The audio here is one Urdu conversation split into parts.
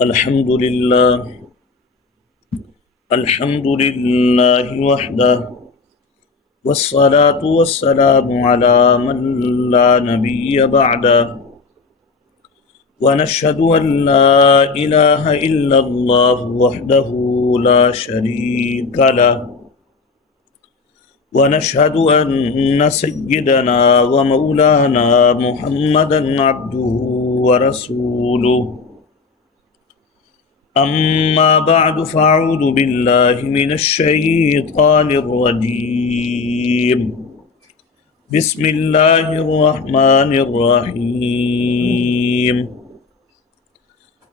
الحمد لله وحده والصلاة والسلام على من لا نبي بعده ونشهد أن لا إله إلا الله وحده لا شريك له ونشهد أن سيدنا ومولانا محمدا عبده ورسوله أما بعد فأعوذ بالله من الشيطان الرجيم بسم الله الرحمن الرحيم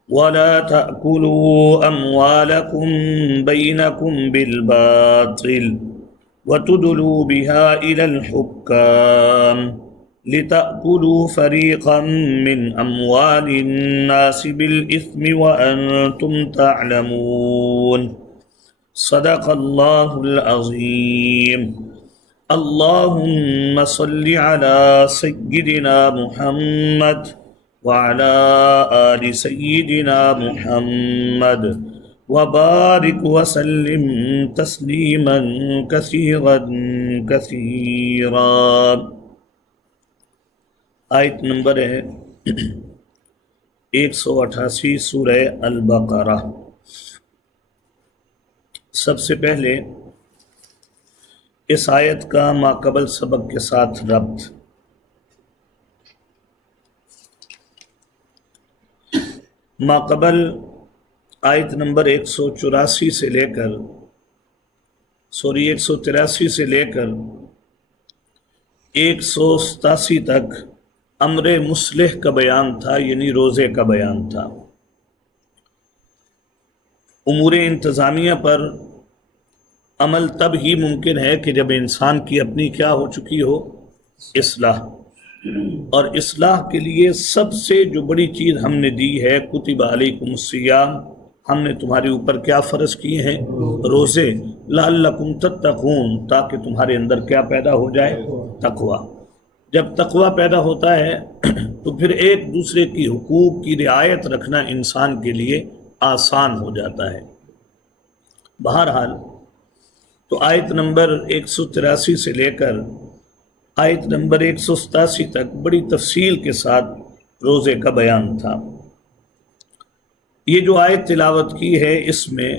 ولا تأكلوا أموالكم بينكم بالباطل وتدلوا بها إلى الحكام لتأكلوا فريقا من أموال الناس بالإثم وأنتم تعلمون صدق الله العظيم اللهم صل على سيدنا محمد وعلى آل سيدنا محمد وبارك وسلم تسليما كثيرا كثيرا۔ آیت نمبر ہے 188 سورہ البقرہ۔ سب سے پہلے اس آیت کا ماقبل سبق کے ساتھ ربط۔ ماقبل آیت نمبر 183 سے لے کر 187 تک امر مصلح کا بیان تھا، یعنی روزے کا بیان تھا۔ امور انتظامیہ پر عمل تب ہی ممکن ہے کہ جب انسان کی اپنی کیا ہو چکی ہو، اصلاح۔ اور اصلاح کے لیے سب سے جو بڑی چیز ہم نے دی ہے، کتب علیکم الصیام، ہم نے تمہارے اوپر کیا فرض کیے ہیں؟ روزے، لعلکم تتقون، تاکہ تمہارے اندر کیا پیدا ہو جائے؟ تقوی۔ جب تقوی پیدا ہوتا ہے تو پھر ایک دوسرے کی حقوق کی رعایت رکھنا انسان کے لیے آسان ہو جاتا ہے۔ بہرحال تو آیت نمبر 183 سے لے کر آیت نمبر 187 تک بڑی تفصیل کے ساتھ روزے کا بیان تھا۔ یہ جو آیت تلاوت کی ہے، اس میں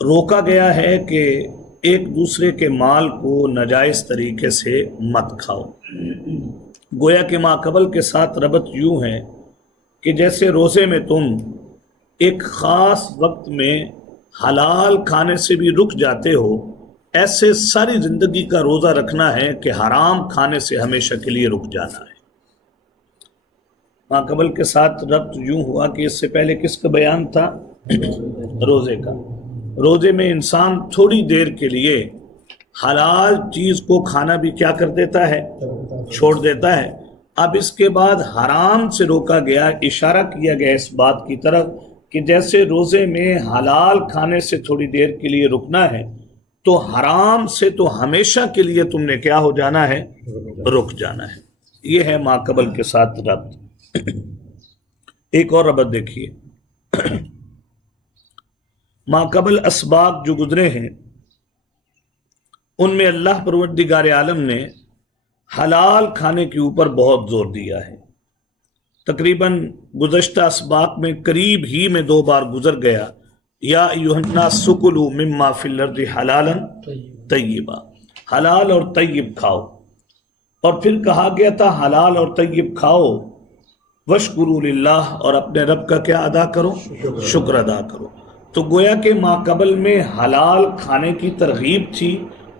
روکا گیا ہے کہ ایک دوسرے کے مال کو ناجائز طریقے سے مت کھاؤ۔ گویا کہ ماقبل کے ساتھ ربط یوں ہے کہ جیسے روزے میں تم ایک خاص وقت میں حلال کھانے سے بھی رک جاتے ہو، ایسے ساری زندگی کا روزہ رکھنا ہے کہ حرام کھانے سے ہمیشہ کے لیے رک جانا ہے۔ ماقبل کے ساتھ ربط یوں ہوا کہ اس سے پہلے کس کا بیان تھا؟ روزے کا۔ روزے میں انسان تھوڑی دیر کے لیے حلال چیز کو کھانا بھی کیا کر دیتا ہے؟ چھوڑ دیتا ہے۔ اب اس کے بعد حرام سے روکا گیا، اشارہ کیا گیا اس بات کی طرف کہ جیسے روزے میں حلال کھانے سے تھوڑی دیر کے لیے رکنا ہے، تو حرام سے تو ہمیشہ کے لیے تم نے کیا ہو جانا ہے؟ رک جانا ہے۔ یہ ہے ماقبل کے ساتھ ربط۔ ایک اور ربط دیکھیے، ماقبل اسباق جو گزرے ہیں ان میں اللہ پروردگار عالم نے حلال کھانے کے اوپر بہت زور دیا ہے۔ تقریباً گزشتہ اسباق میں قریب ہی میں 2 بار گزر گیا، یا ایھا الناس کلوا مما فی الارض حلالا طیبا، حلال اور طیب کھاؤ۔ اور پھر کہا گیا تھا حلال اور طیب کھاؤ، واشکروا للہ، اور اپنے رب کا کیا ادا کرو؟ شکر ادا کرو۔ تو گویا کہ ماقبل میں حلال کھانے کی ترغیب تھی،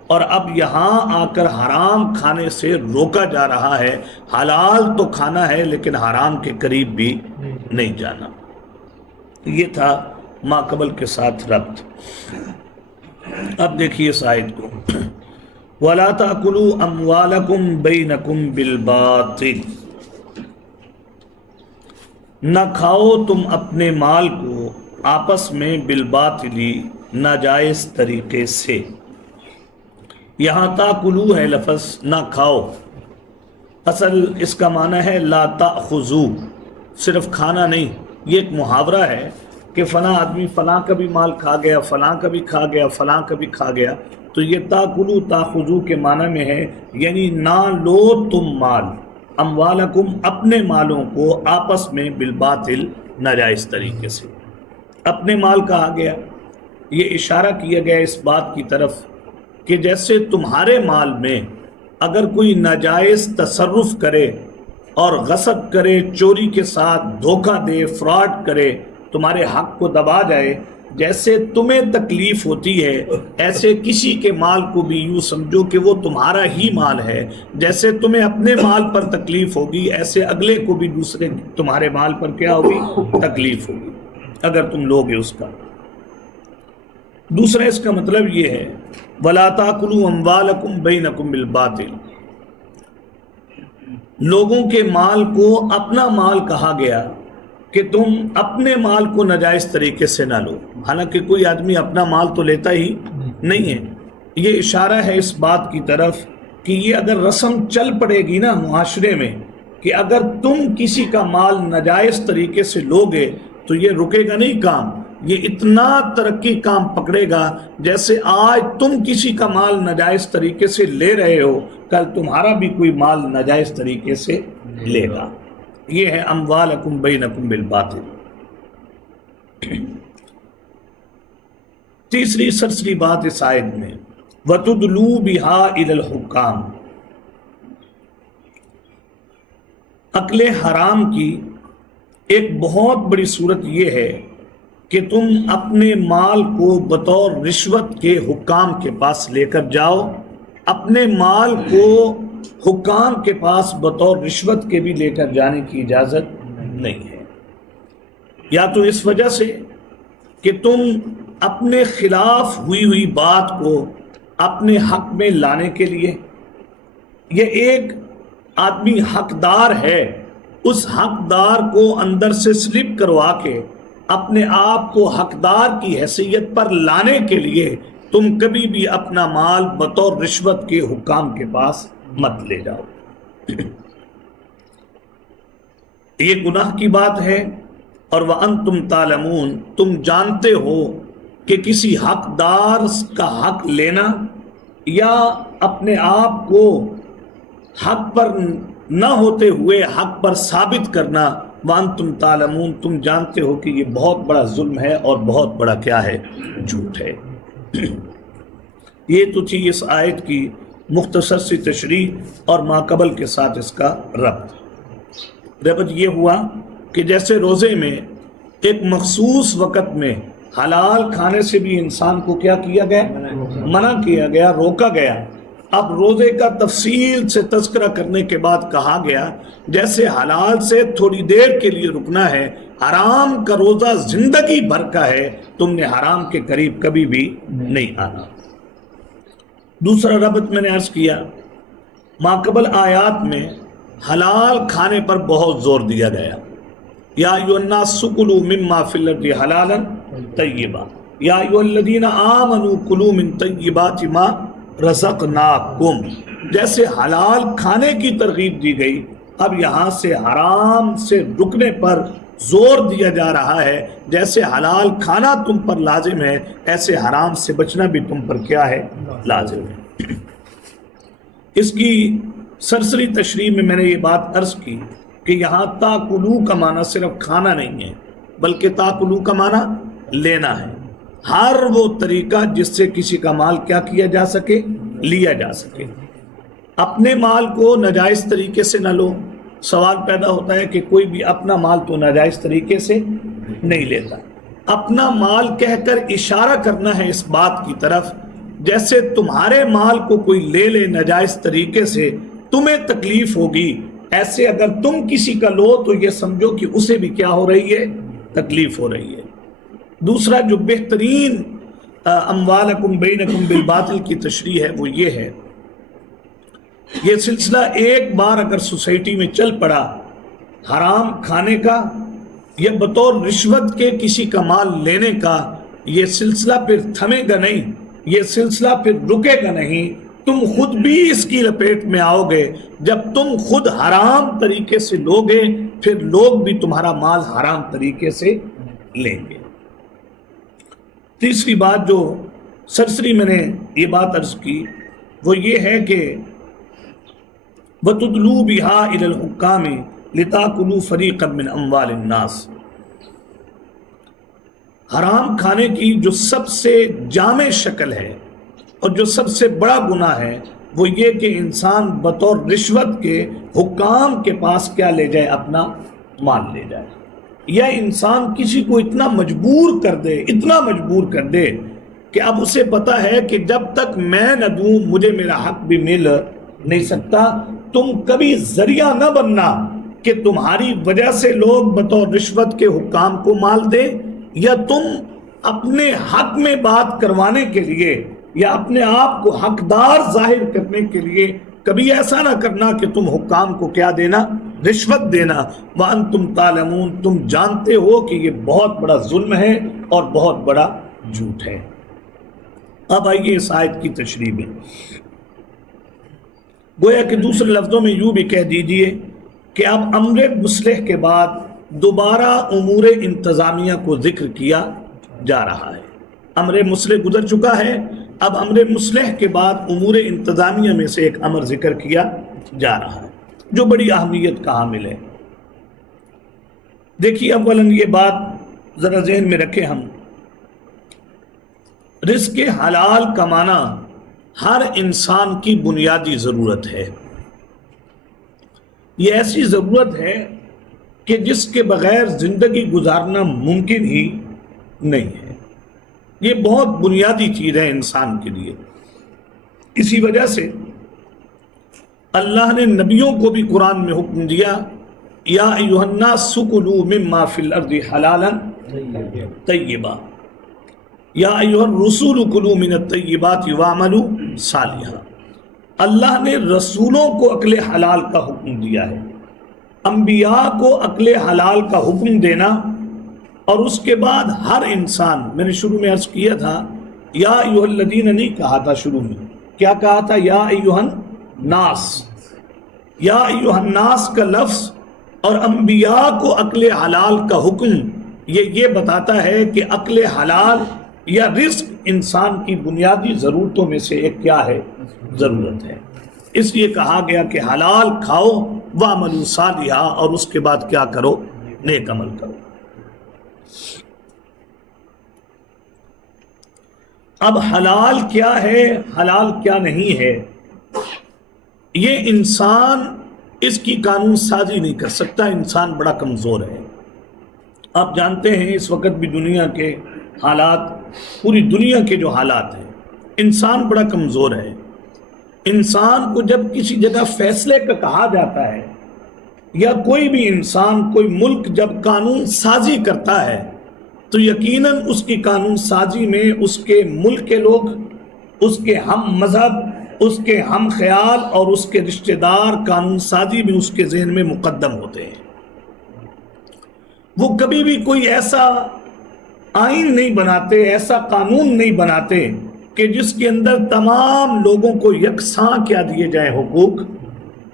اور اب یہاں آ کر حرام کھانے سے روکا جا رہا ہے۔ حلال تو کھانا ہے لیکن حرام کے قریب بھی نہیں جانا۔ یہ تھا ماقبل کے ساتھ ربط۔ اب دیکھیے اس آیت کو، وَلَا تَأْكُلُوا أَمْوَالَكُمْ بَيْنَكُمْ بِالْبَاطِلِ، نہ کھاؤ تم اپنے مال کو آپس میں بالباطلی، ناجائز طریقے سے۔ یہاں تاکلو ہے لفظ، نہ کھاؤ، اصل اس کا معنی ہے لا تأخذو، صرف کھانا نہیں، یہ ایک محاورہ ہے کہ فلاں آدمی فلاں کا بھی مال کھا گیا، فلاں کا بھی کھا گیا، فلاں کا بھی کھا گیا، تو یہ تاکلو تاخذو کے معنی میں ہے، یعنی نہ لو تم مال، اموالکم اپنے مالوں کو آپس میں بالباطل ناجائز طریقے سے۔ اپنے مال کہا گیا، یہ اشارہ کیا گیا اس بات کی طرف کہ جیسے تمہارے مال میں اگر کوئی ناجائز تصرف کرے اور غصب کرے، چوری کے ساتھ دھوکہ دے، فراڈ کرے، تمہارے حق کو دبا جائے، جیسے تمہیں تکلیف ہوتی ہے ایسے کسی کے مال کو بھی یوں سمجھو کہ وہ تمہارا ہی مال ہے۔ جیسے تمہیں اپنے مال پر تکلیف ہوگی ایسے اگلے کو بھی دوسرے تمہارے مال پر کیا ہوگی؟ تکلیف ہوگی اگر تم لوگے اس کا۔ دوسرا اس کا مطلب یہ ہے وَلَا تَأْكُلُوا أَمْوَالَكُمْ بَيْنَكُمْ بِالْبَاطِلِ، لوگوں کے مال کو اپنا مال کہا گیا کہ تم اپنے مال کو ناجائز طریقے سے نہ لو، حالانکہ کوئی آدمی اپنا مال تو لیتا ہی نہیں ہے۔ یہ اشارہ ہے اس بات کی طرف کہ یہ اگر رسم چل پڑے گی نا معاشرے میں کہ اگر تم کسی کا مال ناجائز طریقے سے لوگے تو یہ رکے گا نہیں کام، یہ اتنا ترقی کام پکڑے گا جیسے آج تم کسی کا مال ناجائز طریقے سے لے رہے ہو، کل تمہارا بھی کوئی مال ناجائز طریقے سے لے گا۔ یہ ہے اموالکم بینکم بالباطل۔ تیسری سرسری بات اس آیت میں وَتُدْلُوا بِهَا إِلَى الْحُكَّامِ، اکل حرام کی ایک بہت بڑی صورت یہ ہے کہ تم اپنے مال کو بطور رشوت کے حکام کے پاس لے کر جاؤ، اپنے مال کو حکام کے پاس بطور رشوت کے بھی لے کر جانے کی اجازت نہیں ہے، یا تو اس وجہ سے کہ تم اپنے خلاف ہوئی بات کو اپنے حق میں لانے کے لیے، یہ ایک آدمی حقدار ہے، اس حقدار کو اندر سے سلپ کروا کے اپنے آپ کو حقدار کی حیثیت پر لانے کے لیے تم کبھی بھی اپنا مال بطور رشوت کے حکام کے پاس مت لے جاؤ۔ یہ گناہ کی بات ہے، اور وَأَنْتُمْ تَعْلَمُونَ، تم جانتے ہو کہ کسی حقدار کا حق لینا یا اپنے آپ کو حق پر نہ ہوتے ہوئے حق پر ثابت کرنا، وَأَنْتُمْ تَعْلَمُونَ، تم جانتے ہو کہ یہ بہت بڑا ظلم ہے اور بہت بڑا کیا ہے؟ جھوٹ ہے۔ یہ تو تھی اس آیت کی مختصر سی تشریح اور ماقبل کے ساتھ اس کا ربط یہ ہوا کہ جیسے روزے میں ایک مخصوص وقت میں حلال کھانے سے بھی انسان کو کیا کیا گیا؟ منع کیا گیا، روکا گیا۔ اب روزے کا تفصیل سے تذکرہ کرنے کے بعد کہا گیا جیسے حلال سے تھوڑی دیر کے لیے رکنا ہے، حرام کا روزہ زندگی بھر کا ہے، تم نے حرام کے قریب کبھی بھی نہیں آنا۔ دوسرا ربط میں نے عرض کیا، ماقبل آیات میں حلال کھانے پر بہت زور دیا گیا، یا ایھا الناس کلوا مما فی الارض حلالا طیبا، یا ایھا الذین آمنوا کلوا من طیبات ما رزقناکم، جیسے حلال کھانے کی ترغیب دی گئی، اب یہاں سے حرام سے رکنے پر زور دیا جا رہا ہے۔ جیسے حلال کھانا تم پر لازم ہے ایسے حرام سے بچنا بھی تم پر کیا ہے؟ لازم ہے۔ اس کی سرسری تشریح میں نے یہ بات عرض کی کہ یہاں تاکلو کا معنی صرف کھانا نہیں ہے بلکہ تاکلو کا معنی لینا ہے، ہر وہ طریقہ جس سے کسی کا مال کیا کیا جا سکے؟ لیا جا سکے۔ اپنے مال کو ناجائز طریقے سے نہ لو۔ سوال پیدا ہوتا ہے کہ کوئی بھی اپنا مال تو ناجائز طریقے سے نہیں لیتا۔ اپنا مال کہہ کر اشارہ کرنا ہے اس بات کی طرف جیسے تمہارے مال کو کوئی لے لے ناجائز طریقے سے تمہیں تکلیف ہوگی، ایسے اگر تم کسی کا لو تو یہ سمجھو کہ اسے بھی کیا ہو رہی ہے؟ تکلیف ہو رہی ہے۔ دوسرا جو بہترین اموالکم بینکم بالباطل کی تشریح ہے وہ یہ ہے، یہ سلسلہ ایک بار اگر سوسائٹی میں چل پڑا حرام کھانے کا یا بطور رشوت کے کسی کا مال لینے کا، یہ سلسلہ پھر تھمے گا نہیں، یہ سلسلہ پھر رکے گا نہیں، تم خود بھی اس کی لپیٹ میں آؤ گے. جب تم خود حرام طریقے سے لوگے پھر لوگ بھی تمہارا مال حرام طریقے سے لیں گے. تیسری بات جو سرسری میں نے یہ بات عرض کی وہ یہ ہے کہ وَتُدْلُوا بِهَا إِلَى الْحُكَّامِ لِتَأْكُلُوا فَرِيقًا مِّنْ أَمْوَالِ النَّاسِ. حرام کھانے کی جو سب سے جامع شکل ہے اور جو سب سے بڑا گناہ ہے وہ یہ کہ انسان بطور رشوت کے حکام کے پاس کیا لے جائے؟ اپنا مال لے جائے. یا انسان کسی کو اتنا مجبور کر دے، اتنا مجبور کر دے کہ اب اسے پتا ہے کہ جب تک میں نہ دوں مجھے میرا حق بھی مل نہیں سکتا. تم کبھی ذریعہ نہ بننا کہ تمہاری وجہ سے لوگ بطور رشوت کے حکام کو مال دیں، یا تم اپنے حق میں بات کروانے کے لیے یا اپنے آپ کو حقدار ظاہر کرنے کے لیے کبھی ایسا نہ کرنا کہ تم حکام کو کیا دینا؟ رشوت دینا. وَأَنْتُمْ تَعْلَمُونَ، تم جانتے ہو کہ یہ بہت بڑا ظلم ہے اور بہت بڑا جھوٹ ہے. اب آئیے اس آیت کی تشریح میں. گویا کہ دوسرے لفظوں میں یوں بھی کہہ دیجئے کہ اب امر مصلح کے بعد دوبارہ امور انتظامیہ کو ذکر کیا جا رہا ہے. امر مصلح گزر چکا ہے، اب امر مصلح کے بعد امور انتظامیہ میں سے ایک امر ذکر کیا جا رہا ہے جو بڑی اہمیت کا حامل ہے. دیکھیے اولاً یہ بات ذرا ذہن میں رکھیں ہم، رزق حلال کمانا ہر انسان کی بنیادی ضرورت ہے. یہ ایسی ضرورت ہے کہ جس کے بغیر زندگی گزارنا ممکن ہی نہیں ہے. یہ بہت بنیادی چیز ہے انسان کے لیے. اسی وجہ سے اللہ نے نبیوں کو بھی قرآن میں حکم دیا، یا ایھا الناس کلوا مما فی الارض حلالا طیبا، یا ایھا الرسول کلوا من الطیبات واعملوا صالحا. اللہ نے رسولوں کو عقل حلال کا حکم دیا ہے. انبیاء کو عقل حلال کا حکم دینا، اور اس کے بعد ہر انسان، میں نے شروع میں عرض کیا تھا یا ایھا الذین نہیں کہا تھا، شروع میں کیا کہا تھا؟ یا ایھا الناس. یا ایھا الناس کا لفظ اور انبیاء کو عقل حلال کا حکم یہ بتاتا ہے کہ عقل حلال یا رزق انسان کی بنیادی ضرورتوں میں سے ایک کیا ہے؟ ضرورت ہے. اس لیے کہا گیا کہ حلال کھاؤ وَاعْمَلُوا صَالِحًا، اور اس کے بعد کیا کرو؟ نیک عمل کرو. اب حلال کیا ہے، حلال کیا نہیں ہے، یہ انسان اس کی قانون سازی نہیں کر سکتا. انسان بڑا کمزور ہے. آپ جانتے ہیں اس وقت بھی دنیا کے حالات، پوری دنیا کے جو حالات ہیں، انسان بڑا کمزور ہے. انسان کو جب کسی جگہ فیصلے کا کہا جاتا ہے، یا کوئی بھی انسان، کوئی ملک جب قانون سازی کرتا ہے تو یقیناً اس کی قانون سازی میں اس کے ملک کے لوگ، اس کے ہم مذہب، اس کے ہم خیال اور اس کے رشتہ دار قانون سازی میں اس کے ذہن میں مقدم ہوتے ہیں. وہ کبھی بھی کوئی ایسا آئین نہیں بناتے، ایسا قانون نہیں بناتے کہ جس کے اندر تمام لوگوں کو یکساں کیا دیے جائیں؟ حقوق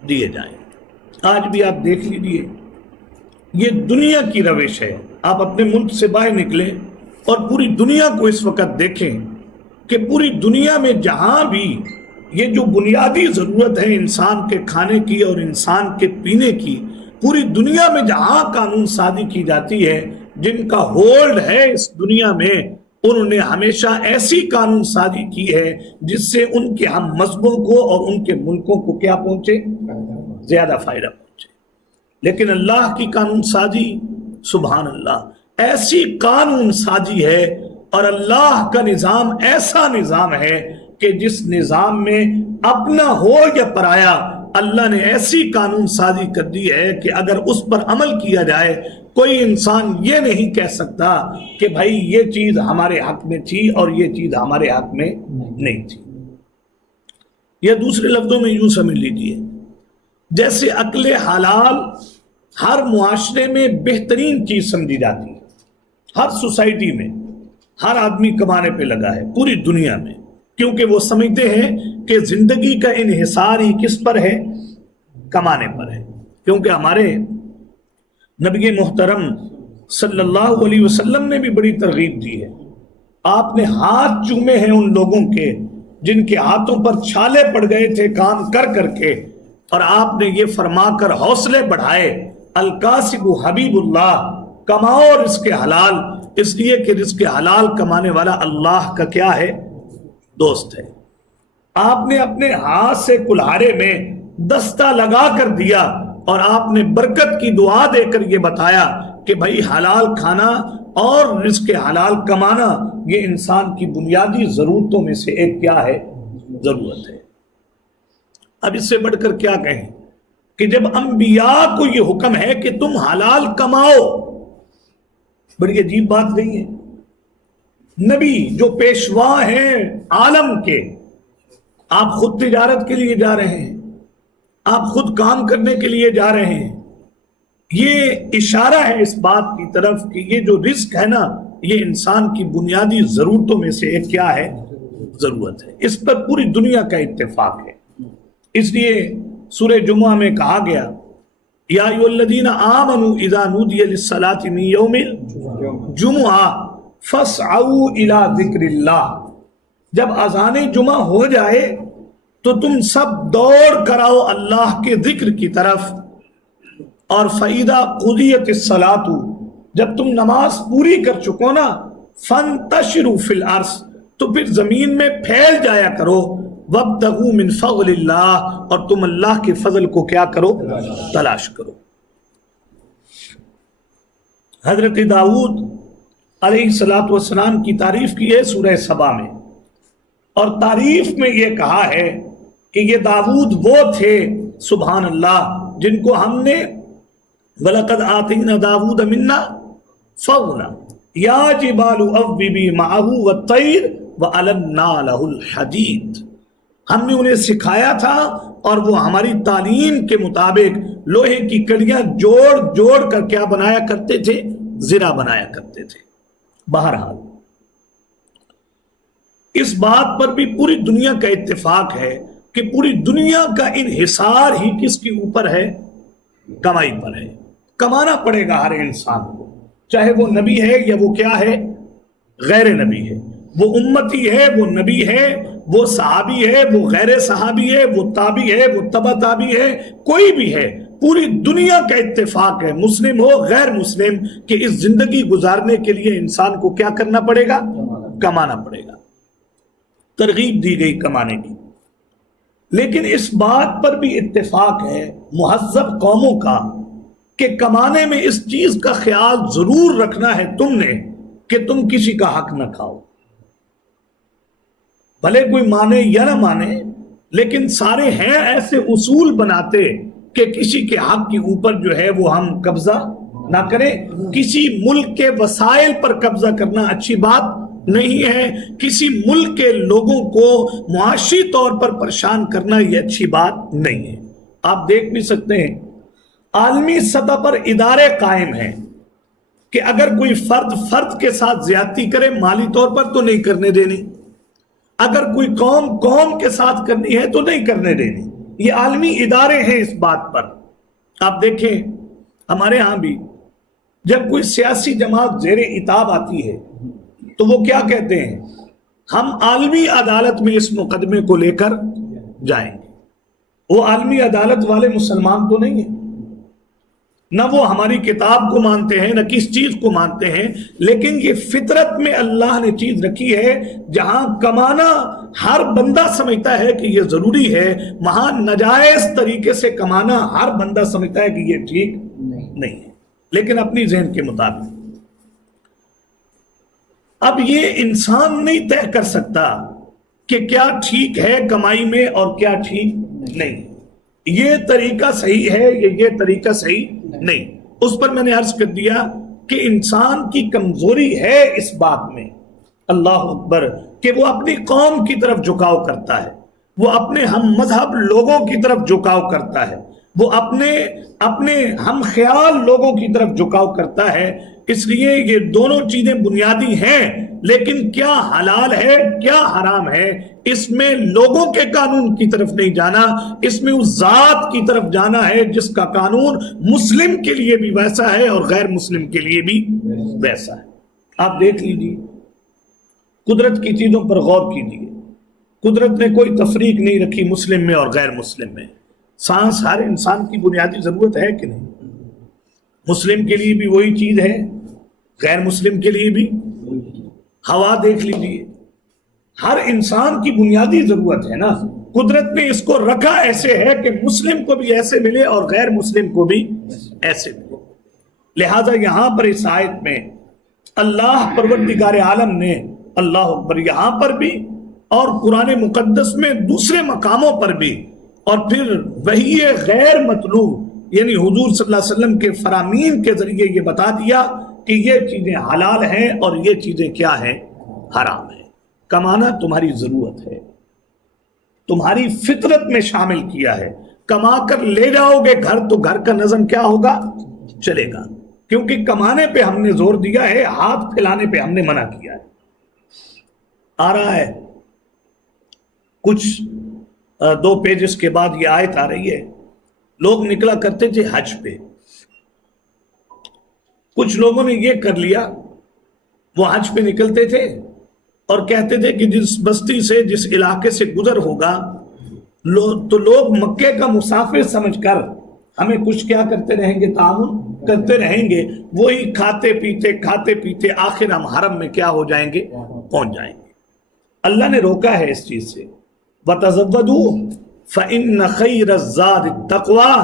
دیے جائیں. آج بھی آپ دیکھ لیجیے، یہ دنیا کی روش ہے. آپ اپنے ملک سے باہر نکلیں اور پوری دنیا کو اس وقت دیکھیں کہ پوری دنیا میں جہاں بھی یہ جو بنیادی ضرورت ہے انسان کے کھانے کی اور انسان کے پینے کی، پوری دنیا میں جہاں قانون سازی کی جاتی ہے، جن کا ہولڈ ہے اس دنیا میں، انہوں نے ہمیشہ ایسی قانون سازی کی ہے جس سے ان کے ہم مذہبوں کو اور ان کے ملکوں کو کیا پہنچے؟ زیادہ فائدہ پہنچے. لیکن اللہ کی قانون سازی، سبحان اللہ، ایسی قانون سازی ہے، اور اللہ کا نظام ایسا نظام ہے کہ جس نظام میں اپنا ہو یا پرایا، اللہ نے ایسی قانون سازی کر دی ہے کہ اگر اس پر عمل کیا جائے، کوئی انسان یہ نہیں کہہ سکتا کہ بھائی یہ چیز ہمارے حق میں تھی اور یہ چیز ہمارے حق میں نہیں تھی. یا دوسرے لفظوں میں یوں سمجھ لیجئے، جیسے عقل حلال ہر معاشرے میں بہترین چیز سمجھی جاتی ہے، ہر سوسائٹی میں ہر آدمی کمانے پہ لگا ہے پوری دنیا میں، کیونکہ وہ سمجھتے ہیں کہ زندگی کا انحصار ہی کس پر ہے؟ کمانے پر ہے. کیونکہ ہمارے نبی محترم صلی اللہ علیہ وسلم نے بھی بڑی ترغیب دی ہے. آپ نے ہاتھ چومے ہیں ان لوگوں کے جن کے ہاتھوں پر چھالے پڑ گئے تھے کام کر کر کے، اور آپ نے یہ فرما کر حوصلے بڑھائے، الکاسب حبیب اللہ، کماؤ رزق حلال، اس لیے کہ رزق حلال کمانے والا اللہ کا کیا ہے؟ دوست ہے. آپ نے اپنے ہاتھ سے کلہارے میں دستہ لگا کر دیا اور آپ نے برکت کی دعا دے کر یہ بتایا کہ بھائی حلال کھانا اور رزق حلال کمانا یہ انسان کی بنیادی ضرورتوں میں سے ایک کیا ہے؟ ضرورت ہے. اب اس سے بڑھ کر کیا کہیں کہ جب انبیاء کو یہ حکم ہے کہ تم حلال کماؤ، بڑی عجیب بات نہیں ہے؟ نبی جو پیشوا ہیں عالم کے، آپ خود تجارت کے لیے جا رہے ہیں، آپ خود کام کرنے کے لیے جا رہے ہیں. یہ اشارہ ہے اس بات کی طرف کہ یہ جو رزق ہے نا، یہ انسان کی بنیادی ضرورتوں میں سے ایک کیا ہے؟ ضرورت ہے. اس پر پوری دنیا کا اتفاق ہے. اس لیے سورہ جمعہ میں کہا گیا یا ایھا الذین آمنوا اذا نودی للصلاۃ من یوم الجمعہ فاسعوا الی ذکر اللہ. جب اذان جمعہ ہو جائے تو تم سب دوڑ کراؤ اللہ کے ذکر کی طرف. اور فَإِذَا قُضِيَتِ الصَّلَاةُ، جب تم نماز پوری کر چکو نا، فَانْتَشِرُوا فِي الْأَرْضِ، تو پھر زمین میں پھیل جایا کرو، وَابْتَغُوا مِنْ فَضْلِ اللَّهِ، اور تم اللہ کے فضل کو کیا کرو؟ تلاش کرو. حضرت داؤد علیہ السلام کی تعریف کی ہے سورہ سبا میں، اور تعریف میں یہ کہا ہے کہ یہ داؤد وہ تھے سبحان اللہ جن کو ہم نے وَلَقَدْ آتَيْنَا دَاوُودَ مِنَّا فَضْلًا يَا جِبَالُ أَوِّبِي مَعَهُ وَالطَّيْرَ وَأَلَنَّا لَهُ الْحَدِيدَ. ہم نے انہیں سکھایا تھا اور وہ ہماری تعلیم کے مطابق لوہے کی کڑیاں جوڑ جوڑ کر کیا بنایا کرتے تھے؟ زرہ بنایا کرتے تھے. بہرحال اس بات پر بھی پوری دنیا کا اتفاق ہے کہ پوری دنیا کا انحصار ہی کس کے اوپر ہے؟ کمائی پر ہے. کمانا پڑے گا ہر انسان کو، چاہے وہ نبی ہے یا وہ کیا ہے؟ غیر نبی ہے، وہ امتی ہے، وہ نبی ہے، وہ صحابی ہے، وہ غیر صحابی ہے، وہ تابعی ہے، وہ تبع تابعی ہے، کوئی بھی ہے. پوری دنیا کا اتفاق ہے، مسلم ہو غیر مسلم، کہ اس زندگی گزارنے کے لیے انسان کو کیا کرنا پڑے گا؟ کمانا پڑے گا. ترغیب دی گئی کمانے کی. لیکن اس بات پر بھی اتفاق ہے مہذب قوموں کا کہ کمانے میں اس چیز کا خیال ضرور رکھنا ہے تم نے کہ تم کسی کا حق نہ کھاؤ. بھلے کوئی مانے یا نہ مانے، لیکن سارے ہیں ایسے اصول بناتے کہ کسی کے حق کے اوپر جو ہے وہ ہم قبضہ نہ کریں. کسی ملک کے وسائل پر قبضہ کرنا اچھی بات نہیں ہے، کسی ملک کے لوگوں کو معاشی طور پر پریشان کرنا یہ اچھی بات نہیں ہے. آپ دیکھ بھی سکتے ہیں عالمی سطح پر ادارے قائم ہیں کہ اگر کوئی فرد کے ساتھ زیادتی کرے مالی طور پر تو نہیں کرنے دینی، اگر کوئی قوم کے ساتھ کرنی ہے تو نہیں کرنے دینی. یہ عالمی ادارے ہیں اس بات پر. آپ دیکھیں ہمارے ہاں بھی جب کوئی سیاسی جماعت زیر عتاب آتی ہے تو وہ کیا کہتے ہیں؟ ہم عالمی عدالت میں اس مقدمے کو لے کر جائیں گے. وہ عالمی عدالت والے مسلمان تو نہیں ہیں، نہ وہ ہماری کتاب کو مانتے ہیں، نہ کس چیز کو مانتے ہیں، لیکن یہ فطرت میں اللہ نے چیز رکھی ہے جہاں کمانا ہر بندہ سمجھتا ہے کہ یہ ضروری ہے، وہاں ناجائز طریقے سے کمانا ہر بندہ سمجھتا ہے کہ یہ ٹھیک نہیں ہے، لیکن اپنی ذہن کے مطابق. اب یہ انسان نہیں طے کر سکتا کہ کیا ٹھیک ہے کمائی میں اور کیا ٹھیک نہیں. یہ طریقہ صحیح ہے یہ طریقہ صحیح نہیں. اس پر میں نے عرض کر دیا کہ انسان کی کمزوری ہے اس بات میں، اللہ اکبر، کہ وہ اپنی قوم کی طرف جھکاؤ کرتا ہے، وہ اپنے ہم مذہب لوگوں کی طرف جھکاؤ کرتا ہے، وہ اپنے ہم خیال لوگوں کی طرف جھکاؤ کرتا ہے. اس لیے یہ دونوں چیزیں بنیادی ہیں، لیکن کیا حلال ہے کیا حرام ہے اس میں لوگوں کے قانون کی طرف نہیں جانا، اس میں اس ذات کی طرف جانا ہے جس کا قانون مسلم کے لیے بھی ویسا ہے اور غیر مسلم کے لیے بھی ویسا ہے۔ آپ دیکھ لیجیے، قدرت کی چیزوں پر غور کیجیے، قدرت نے کوئی تفریق نہیں رکھی مسلم میں اور غیر مسلم میں۔ سانس ہر انسان کی بنیادی ضرورت ہے کہ نہیں؟ مسلم کے لیے بھی وہی چیز ہے، غیر مسلم کے لیے بھی۔ ہوا دیکھ لیجیے، ہر انسان کی بنیادی ضرورت ہے نا، قدرت نے اس کو رکھا ایسے ہے کہ مسلم کو بھی ایسے ملے اور غیر مسلم کو بھی ایسے ملے۔ لہذا یہاں پر اس آیت میں اللہ پروردگار عالم نے اللہ اکبر یہاں پر بھی اور قرآن مقدس میں دوسرے مقاموں پر بھی، اور پھر وحی غیر مطلوب یعنی حضور صلی اللہ علیہ وسلم کے فرامین کے ذریعے یہ بتا دیا کہ یہ چیزیں حلال ہیں اور یہ چیزیں کیا ہیں؟ حرام ہیں۔ کمانا تمہاری ضرورت ہے، تمہاری فطرت میں شامل کیا ہے، کما کر لے جاؤ گے گھر تو گھر کا نظم کیا ہوگا؟ چلے گا، کیونکہ کمانے پہ ہم نے زور دیا ہے، ہاتھ پھیلانے پہ ہم نے منع کیا ہے۔ آ رہا ہے کچھ 2 پیجز کے بعد یہ آیت آ رہی ہے، لوگ نکلا کرتے تھے حج پہ، کچھ لوگوں نے یہ کر لیا، وہ حج پہ نکلتے تھے اور کہتے تھے کہ جس بستی سے جس علاقے سے گزر ہوگا تو لوگ مکے کا مسافر سمجھ کر ہمیں کچھ کیا کرتے رہیں گے؟ تعاون کرتے رہیں گے، وہی کھاتے پیتے آخر ہم حرم میں کیا ہو جائیں گے؟ پہنچ جائیں گے۔ اللہ نے روکا ہے اس چیز سے، وَتَزَوَّدُوا فَإِنَّ خَيْرَ الزَّادِ التَّقْوَىٰ،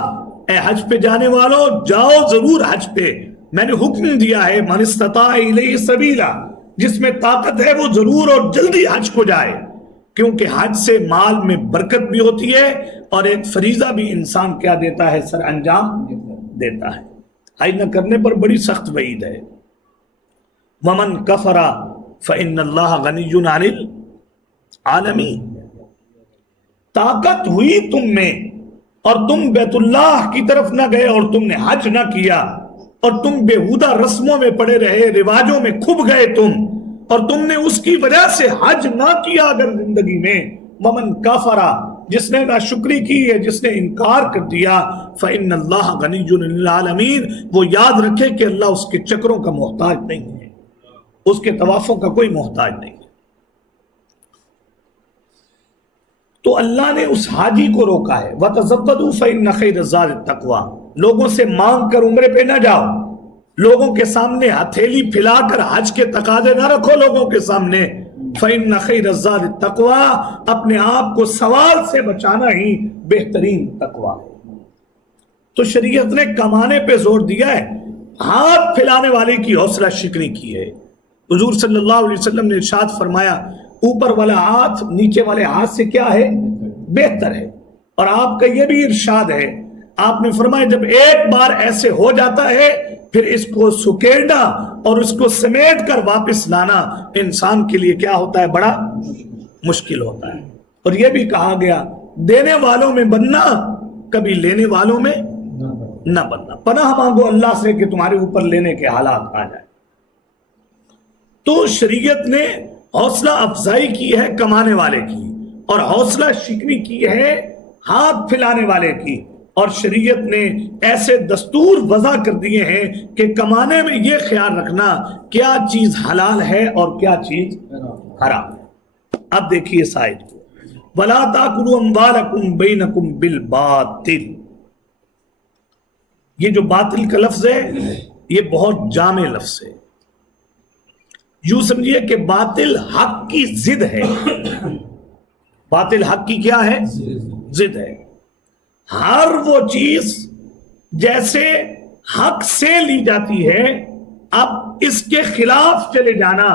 اے حج پہ جانے والوں جاؤ ضرور حج پہ، میں نے حکم دیا ہے مَنِ اسْتَطَاعَ إِلَيْهِ سَبِيلًا، جس میں طاقت ہے وہ ضرور اور جلدی حج کو جائے، کیونکہ حج سے مال میں برکت بھی ہوتی ہے اور ایک فریضہ بھی انسان کیا دیتا ہے؟ سر انجام دیتا ہے۔ حج نہ کرنے پر بڑی سخت وعید ہے۔ وَمَنْ كَفَرَ فَإِنَّ اللَّهَ غَنِيٌّ عَنِ الْعَالَمِينَ، طاقت ہوئی تم میں اور تم بیت اللہ کی طرف نہ گئے اور تم نے حج نہ کیا اور تم بیہودہ رسموں میں پڑے رہے، رواجوں میں کھب گئے تم، اور تم نے اس کی وجہ سے حج نہ کیا اگر زندگی میں، ومن کافرا، جس نے ناشکری کی ہے، جس نے انکار کر دیا، فإن اللہ غنی للعالمین، وہ یاد رکھے کہ اللہ اس کے چکروں کا محتاج نہیں ہے، اس کے طوافوں کا کوئی محتاج نہیں ہے۔ تو اللہ نے اس حاجی کو روکا ہے، وَتَزَوَّدُوا فَإِنَّ خَيْرَ الزَّادِ التَّقْوَىٰ، لوگوں سے مانگ کر عمرے پہ نہ جاؤ، لوگوں کے سامنے ہتھیلی پھیلا کر حج کے تقاضے نہ رکھو لوگوں کے سامنے، فَإِنَّ خَيْرَ الزَّادِ التَّقْوَىٰ، اپنے آپ کو سوال سے بچانا ہی بہترین تقویٰ ہے۔ تو شریعت نے کمانے پہ زور دیا ہے، ہاتھ پھیلانے والے کی حوصلہ شکنی کی ہے۔ حضور صلی اللہ علیہ وسلم نے ارشاد فرمایا، اوپر والا ہاتھ نیچے والے ہاتھ سے کیا ہے؟ بہتر ہے۔ اور آپ کا یہ بھی ارشاد ہے، آپ نے فرمایا جب ایک بار ایسے ہو جاتا ہے پھر اس کو سکیڑنا اور اس کو سمیٹ کر واپس لانا انسان کے لیے کیا ہوتا ہے؟ بڑا مشکل ہوتا ہے۔ اور یہ بھی کہا گیا دینے والوں میں بننا، کبھی لینے والوں میں نہ بننا، پناہ مانگو اللہ سے کہ تمہارے اوپر لینے کے حالات آ جائیں۔ تو شریعت نے حوصلہ افزائی کی ہے کمانے والے کی، اور حوصلہ شکنی کی ہے ہاتھ پھیلانے والے کی، اور شریعت نے ایسے دستور وضع کر دیے ہیں کہ کمانے میں یہ خیال رکھنا کیا چیز حلال ہے اور کیا چیز حرام ہے۔ اب دیکھیے اس آیت کو، وَلَا تَأْكُلُوا أَمْوَالَكُمْ بَيْنَكُمْ بِالْبَاطِلِ، یہ جو باطل کا لفظ ہے یہ بہت جامع لفظ ہے، یوں سمجھیے کہ باطل حق کی ضد ہے، باطل حق کی کیا ہے؟ ضد ہے۔ ہر وہ چیز جیسے حق سے لی جاتی ہے، اب اس کے خلاف چلے جانا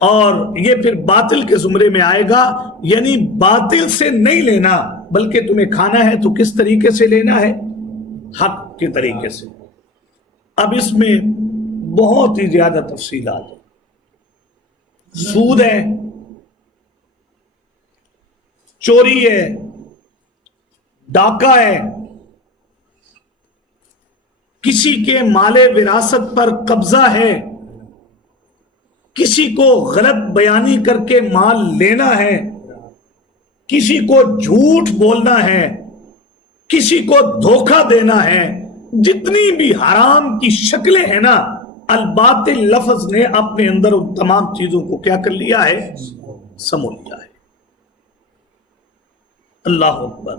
اور یہ پھر باطل کے زمرے میں آئے گا، یعنی باطل سے نہیں لینا بلکہ تمہیں کھانا ہے تو کس طریقے سے لینا ہے؟ حق کے طریقے سے۔ اب اس میں بہت ہی زیادہ تفصیلات ہیں، سود ہے، چوری ہے، ڈاکہ ہے، کسی کے مال وراثت پر قبضہ ہے، کسی کو غلط بیانی کر کے مال لینا ہے، کسی کو جھوٹ بولنا ہے، کسی کو دھوکہ دینا ہے، جتنی بھی حرام کی شکلیں ہیں نا، الباطل لفظ نے اپنے اندر ان تمام چیزوں کو کیا کر لیا ہے؟ سمو لیا ہے۔ اللہ اکبر۔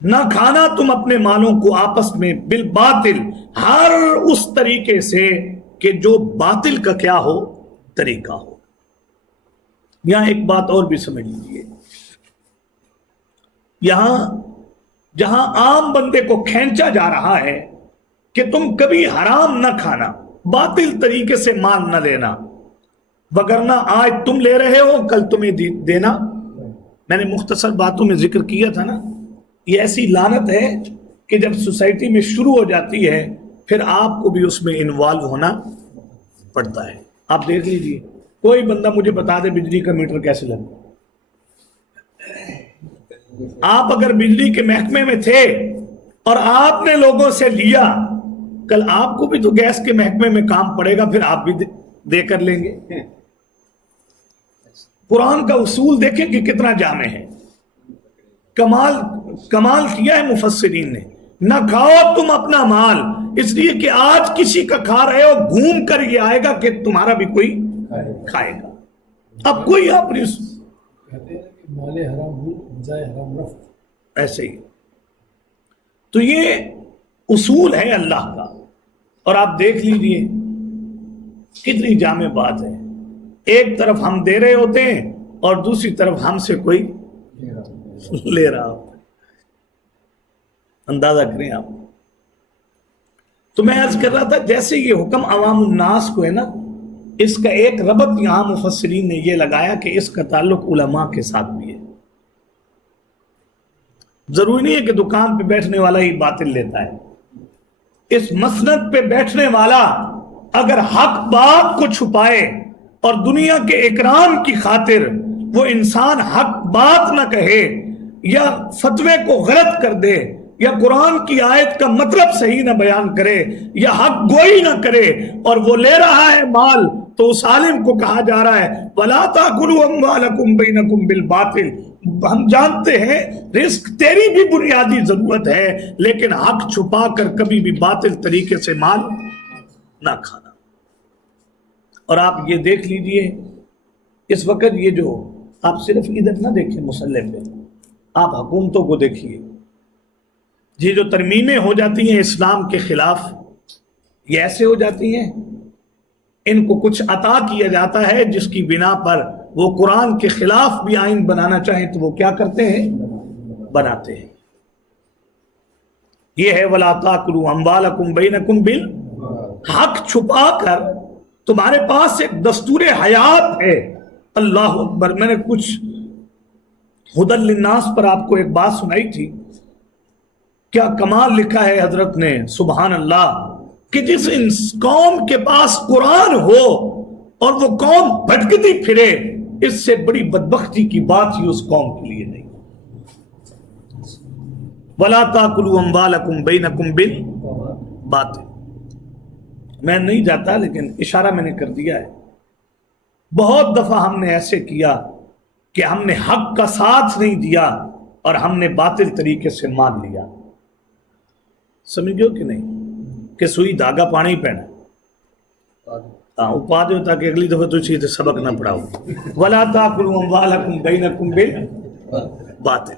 نہ کھانا تم اپنے مالوں کو آپس میں بالباطل، ہر اس طریقے سے کہ جو باطل کا کیا ہو؟ طریقہ ہو۔ یہاں ایک بات اور بھی سمجھ لیجیے، یہاں جہاں عام بندے کو کھینچا جا رہا ہے کہ تم کبھی حرام نہ کھانا، باطل طریقے سے مال نہ لینا، وگرنہ آج تم لے رہے ہو کل تمہیں دینا۔ میں نے مختصر باتوں میں ذکر کیا تھا نا، یہ ایسی لعنت ہے کہ جب سوسائٹی میں شروع ہو جاتی ہے پھر آپ کو بھی اس میں انوالو ہونا پڑتا ہے۔ آپ دیکھ لیجئے، کوئی بندہ مجھے بتا دے بجلی کا میٹر کیسے لگتا۔ آپ اگر بجلی کے محکمے میں تھے اور آپ نے لوگوں سے لیا، کل آپ کو بھی تو گیس کے محکمے میں کام پڑے گا، پھر آپ بھی دے کر لیں گے۔ قرآن کا اصول دیکھیں کہ کتنا جامع ہے، کمال کیا ہے مفسرین نے۔ نہ کھاؤ تم اپنا مال، اس لیے کہ آج کسی کا کھا رہے ہو، گھوم کر یہ آئے گا کہ تمہارا بھی کوئی کھائے گا۔ اب کوئی اپنی مال حرام ہو بجائے حرام رفت، ایسے ہی تو یہ اصول ہے اللہ کا۔ اور آپ دیکھ لیجئے کتنی جامع بات ہے، ایک طرف ہم دے رہے ہوتے ہیں اور دوسری طرف ہم سے کوئی لے رہا ہوتا ہے۔ اندازہ کریں آپ۔ تو میں عرض کر رہا تھا جیسے یہ حکم عوام الناس کو ہے نا، اس کا ایک ربط یہاں مفسرین نے یہ لگایا کہ اس کا تعلق علماء کے ساتھ بھی ہے۔ ضروری نہیں ہے کہ دکان پہ بیٹھنے والا ہی باطل لیتا ہے۔ اس مسند پہ بیٹھنے والا اگر حق بات کو چھپائے اور دنیا کے اکرام کی خاطر وہ انسان حق بات نہ کہے یا فتوے کو غلط کر دے یا قرآن کی آیت کا مطلب صحیح نہ بیان کرے یا حق گوئی نہ کرے اور وہ لے رہا ہے مال، تو اس عالم کو کہا جا رہا ہے وَلَا تَأْكُلُوا أَمْوَالَكُمْ بَيْنَكُمْ بِالْبَاطِلِ۔ ہم جانتے ہیں رزق تیری بھی بنیادی ضرورت ہے، لیکن حق چھپا کر کبھی بھی باطل طریقے سے مال نہ کھانا۔ اور آپ یہ دیکھ لیجئے اس وقت یہ جو آپ صرف ادھر نہ دیکھیں مسلح پہ، آپ حکومتوں کو دیکھیے، یہ جو ترمیمیں ہو جاتی ہیں اسلام کے خلاف، یہ ایسے ہو جاتی ہیں، ان کو کچھ عطا کیا جاتا ہے جس کی بنا پر وہ قرآن کے خلاف بھی آئین بنانا چاہیں تو وہ کیا کرتے ہیں؟ بناتے ہیں۔ یہ ہے وَلَا تَأْكُلُوا أَمْوَالَكُمْ بَيْنَكُمْ بِالْ، حق چھپا کر تمہارے پاس ایک دستور حیات ہے۔ اللہ اکبر۔ میں نے کچھ ہدی للناس پر آپ کو ایک بات سنائی تھی، کیا کمال لکھا ہے حضرت نے، سبحان اللہ، کہ جس قوم کے پاس قرآن ہو اور وہ قوم بھٹکتی پھرے، اس سے بڑی بدبختی کی بات ہی اس قوم کے لیے نہیں۔ وَلَا تَأْكُلُوا أَمْوَالَكُمْ بَيْنَكُمْ بِالْبَاطِلِ۔ میں نہیں جاتا لیکن اشارہ میں نے کر دیا ہے۔ بہت دفعہ ہم نے ایسے کیا کہ ہم نے حق کا ساتھ نہیں دیا اور ہم نے باطل طریقے سے مان لیا۔ سمجھ گئے کہ نہیں؟ کہ سوئی دھاگا پانی پینا، پا دو تاکہ اگلی دفعہ تو چیز سبق نہ پڑھاؤ۔ وَلَا تَأْكُلُوا أَمْوَالَكُمْ بَيْنَكُمْ بِالْبَاطِلِ،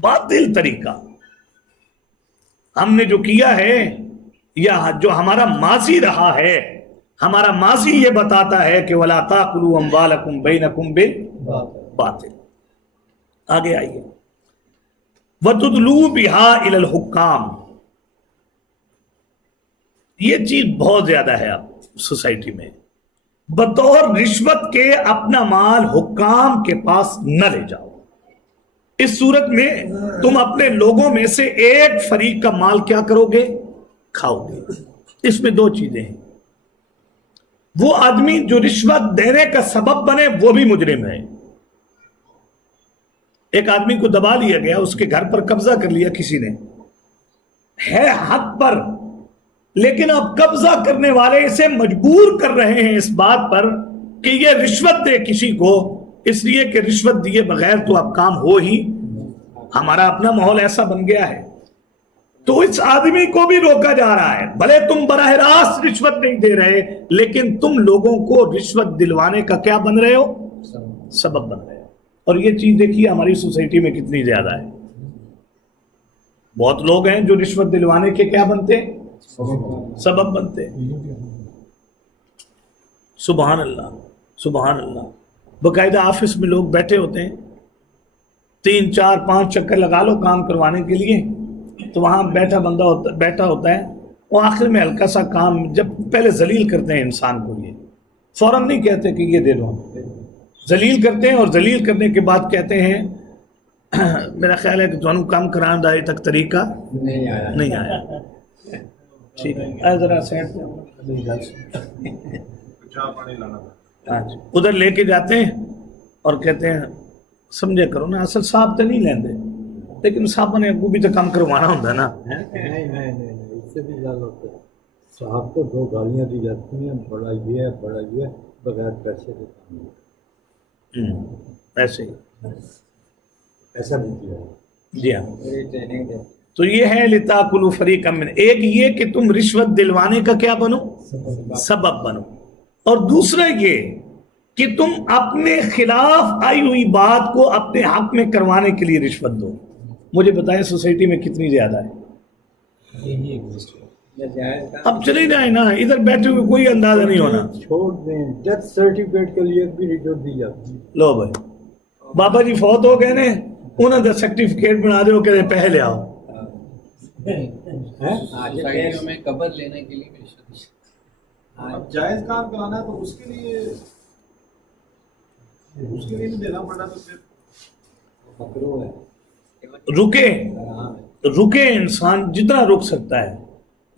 باطل طریقہ ہم نے جو کیا ہے یا جو ہمارا ماضی رہا ہے، ہمارا ماضی یہ بتاتا ہے کہ وَلَا تَأْكُلُوا أَمْوَالَكُمْ بَيْنَكُمْ بِالْبَاطِلِ۔ آگے آئیے، وَتُدْلُوا بِهَا إِلَى الْحُكَّامِ۔ یہ چیز بہت زیادہ ہے اب سوسائٹی میں، بطور رشوت کے اپنا مال حکام کے پاس نہ لے جاؤ۔ اس صورت میں تم اپنے لوگوں میں سے ایک فریق کا مال کیا کرو گے؟ کھاؤ گے۔ اس میں دو چیزیں ہیں، وہ آدمی جو رشوت دینے کا سبب بنے وہ بھی مجرم ہے۔ ایک آدمی کو دبا لیا گیا، اس کے گھر پر قبضہ کر لیا کسی نے، ہے حق پر لیکن اب قبضہ کرنے والے اسے مجبور کر رہے ہیں اس بات پر کہ یہ رشوت دے کسی کو، اس لیے کہ رشوت دیے بغیر تو اب کام ہو ہی، ہمارا اپنا ماحول ایسا بن گیا ہے۔ تو اس آدمی کو بھی روکا جا رہا ہے، بھلے تم براہ راست رشوت نہیں دے رہے لیکن تم لوگوں کو رشوت دلوانے کا کیا بن رہے ہو؟ سبب بن رہے ہو۔ اور یہ چیز دیکھیے ہماری سوسائٹی میں کتنی زیادہ ہے، بہت لوگ ہیں جو رشوت دلوانے کے کیا بنتے ہیں؟ سبب بنتے ہیں۔ سبحان اللہ سبحان اللہ، باقاعدہ آفس میں لوگ بیٹھے ہوتے ہیں، 3 4 5 چکر لگا لو کام کروانے کے لیے، تو وہاں بیٹھا ہوتا ہے، وہ آخر میں ہلکا سا کام جب پہلے ذلیل کرتے ہیں انسان کو، یہ فوراً نہیں کہتے کہ یہ دے دو، ذلیل کرتے ہیں، اور ذلیل کرنے کے بعد کہتے ہیں میرا خیال ہے کہ تمہیں کام کرانے دا تک طریقہ نہیں آیا۔ ٹھیک ہے ذرا سیٹ ادھر لے کے جاتے ہیں اور کہتے ہیں سمجھے کرو نا، اصل صاحب تو نہیں لیندے لیکن صاحب نے اگو بھی تو کام کروانا ہوتا نا۔ نہیں اس سے بھی زیادہ ہوتا ہے، صاحب کو 2 گالیاں دی جاتی ہیں، بڑا یہ ہے بڑا یہ ہے، بغیر پیسے کے کام نہیں۔ ایسے ہی ایسا بھی کیا ہے، جی ہاں۔ تو یہ ہے لِتَأْكُلُوا فَرِيقًا مِّنْ، ایک یہ کہ تم رشوت دلوانے کا کیا بنو؟ سبب بنو، اور دوسرا یہ کہ تم اپنے خلاف آئی ہوئی بات کو اپنے حق میں کروانے کے لیے رشوت دو۔ مجھے بتائیں سوسائٹی میں کتنی زیادہ ہے؟ اب چلے جائیں نا، ادھر بیٹھے ہوئے کوئی اندازہ نہیں ہونا، چھوڑ دیں، ڈیتھ سرٹیفکیٹ کے لیے بھی رشوت دی جاتی ہے۔ لو بھائی بابا جی فوت ہو گئے نے، انہوں نے سرٹیفکیٹ بنا دے، وہ کہتے ہیں پہلے آؤ۔ سوسائٹیوں میں قبر لینے کے لیے بھی رشوت، اب جائز کام کرانا ہے تو اس کے لیے بھی دینا پڑنا، تو پھر مکروہ ہے۔ رکے انسان جتنا رک سکتا ہے،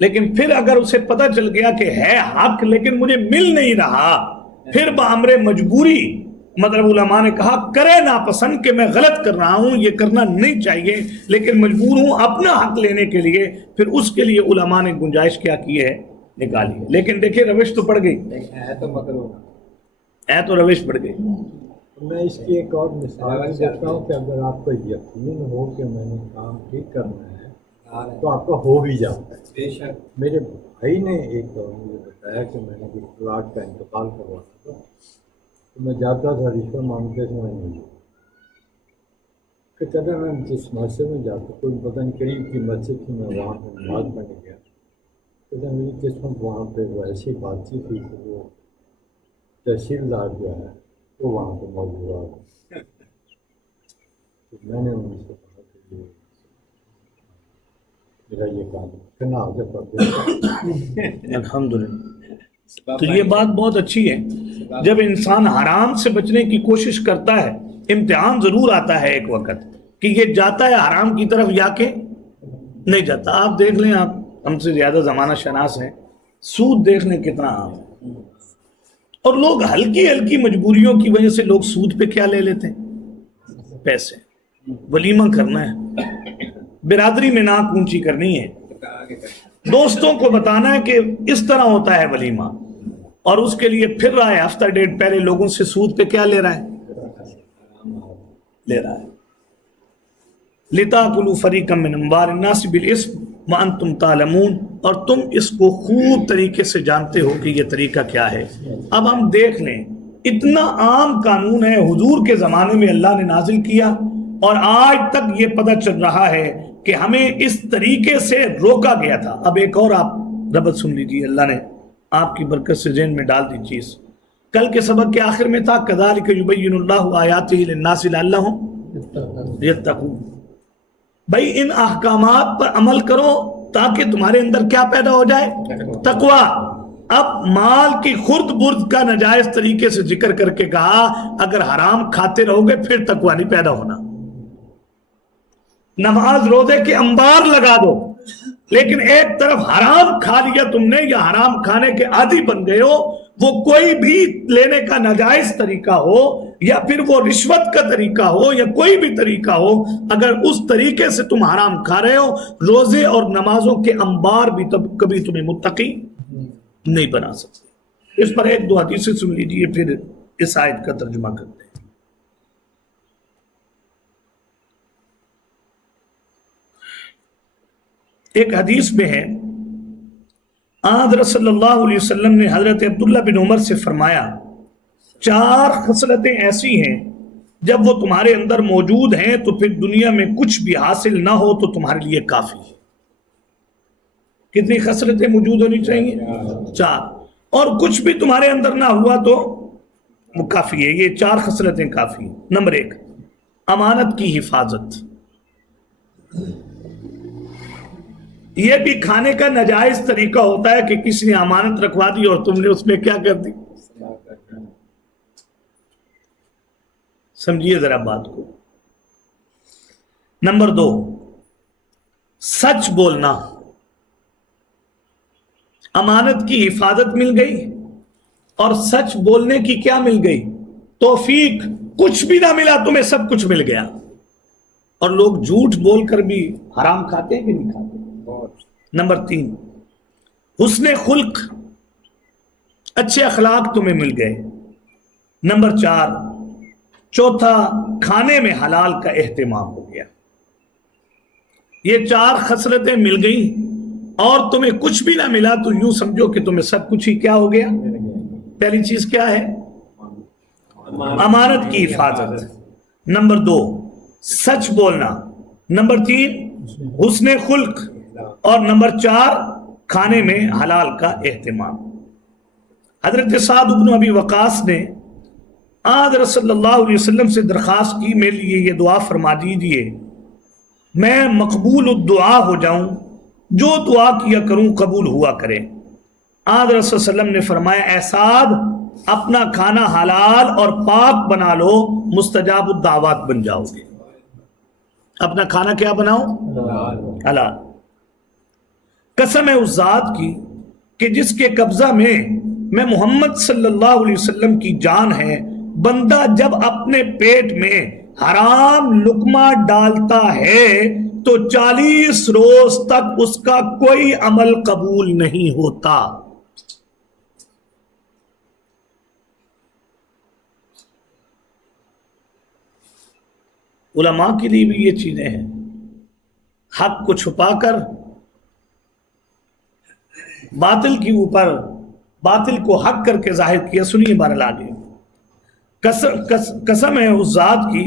لیکن پھر اگر اسے پتہ چل گیا کہ ہے حق لیکن مجھے مل نہیں رہا، پھر بامر مجبوری، مطلب علماء نے کہا کرے ناپسند کہ میں غلط کر رہا ہوں، یہ کرنا نہیں چاہیے لیکن مجبور ہوں اپنا حق لینے کے لیے، پھر اس کے لیے علماء نے گنجائش کیا کی ہے؟ نکالی ہے۔ لیکن دیکھیں روش تو پڑ گئی، ہے تو مکروہ ہے تو روش پڑ گئی۔ میں اس کی ایک اور مثال دیتا ہوں کہ اگر آپ کو یقین ہو کہ میں نے کام ٹھیک کرنا ہے تو آپ کا ہو بھی جاتا ہے۔ بے شک میرے بھائی نے ایک بار مجھے بتایا کہ میں نے ایک پلاٹ کا انتقال کروانا تھا، تو میں جاتا تھا رشوت مانگتے تھے، میں نہیں، کہ کہتے میں جس مسجد میں جاتا، کوئی پتہ نہیں قریب کی مسجد تھی، میں وہاں پہ نماز پڑھنے گیا، کہتے میری قسمت وہاں پہ وہ ایسی بات چیت تھی کہ وہ تحصیلدار جو ہے وہ وہاں پہ موجود رہا۔ تو میں نے ان سے کہا کہ میرا یہ کام کرنا آگے پڑ الحمدللہ۔ تو یہ بات بہت اچھی ہے، جب انسان حرام سے بچنے کی کوشش کرتا ہے، امتحان ضرور آتا ہے ایک وقت کہ یہ جاتا ہے حرام کی طرف یا کہ نہیں جاتا۔ آپ دیکھ لیں، آپ ہم سے زیادہ زمانہ شناس ہیں، سود دیکھ لیں کتنا عام ہے، اور لوگ ہلکی ہلکی مجبوریوں کی وجہ سے لوگ سود پہ کیا لے لیتے ہیں؟ پیسے۔ ولیمہ کرنا ہے، برادری میں ناک اونچی کرنی ہے، دوستوں کو بتانا ہے کہ اس طرح ہوتا ہے ولیمہ، اور اس کے لیے پھر رہا ہے ہفتہ ڈیڑھ پہلے لوگوں سے سود پہ کیا لے رہا ہے؟ لے رہا ہے۔ لِتَأْكُلُوا فَرِيقًا مِّنْ أَمْوَالِ النَّاسِ بِالْإِثْمِ وَأَنْتُمْ تَعْلَمُونَ، اور تم اس کو خوب طریقے سے جانتے ہو کہ یہ طریقہ کیا ہے۔ اب ہم دیکھ لیں، اتنا عام قانون ہے، حضور کے زمانے میں اللہ نے نازل کیا، اور آج تک یہ پتہ چل رہا ہے کہ ہمیں اس طریقے سے روکا گیا تھا۔ اب ایک اور آپ ربط سن لیجیے، اللہ نے آپ کی برکت سے ذہن میں ڈال دی چیز۔ کل کے سبق کے آخر میں تھا كَذَلِكَ يُبَيِّنُ اللَّهُ آيَاتِهِ لِلنَّاسِ لَعَلَّهُمْ يَتَّقُونَ۔ بھائی ان احکامات پر عمل کرو تاکہ تمہارے اندر کیا پیدا ہو جائے؟ تقوی۔ اب مال کی خرد برد کا ناجائز طریقے سے ذکر کر کے کہا اگر حرام کھاتے رہو گے پھر تقوی نہیں پیدا ہونا۔ نماز روزے کے انبار لگا دو، لیکن ایک طرف حرام کھا لیا تم نے یا حرام کھانے کے عادی بن گئے ہو، وہ کوئی بھی لینے کا ناجائز طریقہ ہو یا پھر وہ رشوت کا طریقہ ہو یا کوئی بھی طریقہ ہو، اگر اس طریقے سے تم حرام کھا رہے ہو، روزے اور نمازوں کے انبار بھی کبھی تمہیں متقی نہیں بنا سکتے۔ اس پر ایک دو حدیثیں سن لیجیے، پھر اس آیت کا ترجمہ کرتے ہیں۔ ایک حدیث میں ہے، حضرت صلی اللہ علیہ وسلم نے حضرت عبداللہ بن عمر سے فرمایا، 4 خصلتیں ایسی ہیں جب وہ تمہارے اندر موجود ہیں تو پھر دنیا میں کچھ بھی حاصل نہ ہو تو تمہارے لیے کافی ہے۔ کتنی خصلتیں موجود ہونی چاہیے؟ 4، اور کچھ بھی تمہارے اندر نہ ہوا تو وہ کافی ہے۔ یہ 4 خصلتیں کافی ہیں۔ نمبر 1، امانت کی حفاظت۔ یہ بھی کھانے کا ناجائز طریقہ ہوتا ہے کہ کسی نے امانت رکھوا دی اور تم نے اس میں کیا کر دی؟ سمجھیے ذرا بات کو۔ نمبر 2، سچ بولنا۔ امانت کی حفاظت مل گئی اور سچ بولنے کی کیا مل گئی؟ توفیق۔ کچھ بھی نہ ملا تمہیں، سب کچھ مل گیا۔ اور لوگ جھوٹ بول کر بھی حرام کھاتے ہیں کہ نہیں کھاتے؟ نمبر 3، حسن خلق، اچھے اخلاق تمہیں مل گئے۔ نمبر 4، چوتھا، کھانے میں حلال کا اہتمام ہو گیا۔ یہ 4 خصلتیں مل گئیں اور تمہیں کچھ بھی نہ ملا تو یوں سمجھو کہ تمہیں سب کچھ ہی کیا ہو گیا؟ پہلی چیز کیا ہے؟ امانت کی حفاظت۔ نمبر 2، سچ بولنا۔ نمبر 3، حسن خلق۔ اور نمبر 4، کھانے میں حلال کا اہتمام۔ حضرت سعد بن ابی وقاص نے حضرت صلی اللہ علیہ وسلم سے درخواست کی، میرے لیے یہ دعا فرما دیجئے، میں مقبول الدعا ہو جاؤں، جو دعا کیا کروں قبول ہوا کرے۔ حضرت صلی اللہ علیہ وسلم نے فرمایا، اے سعد، اپنا کھانا حلال اور پاک بنا لو، مستجاب الدعوات بن جاؤ گے۔ اپنا کھانا کیا بناؤ؟ حلال۔ قسم ہے اس ذات کی کہ جس کے قبضہ میں محمد صلی اللہ علیہ وسلم کی جان ہے، بندہ جب اپنے پیٹ میں حرام لقمہ ڈالتا ہے تو 40 روز تک اس کا کوئی عمل قبول نہیں ہوتا۔ علماء کے لیے بھی یہ چیزیں ہیں، حق کو چھپا کر باطل کے اوپر باطل کو حق کر کے ظاہر کیا۔ سنیے بہرحال آگے، قسم ہے اس ذات کی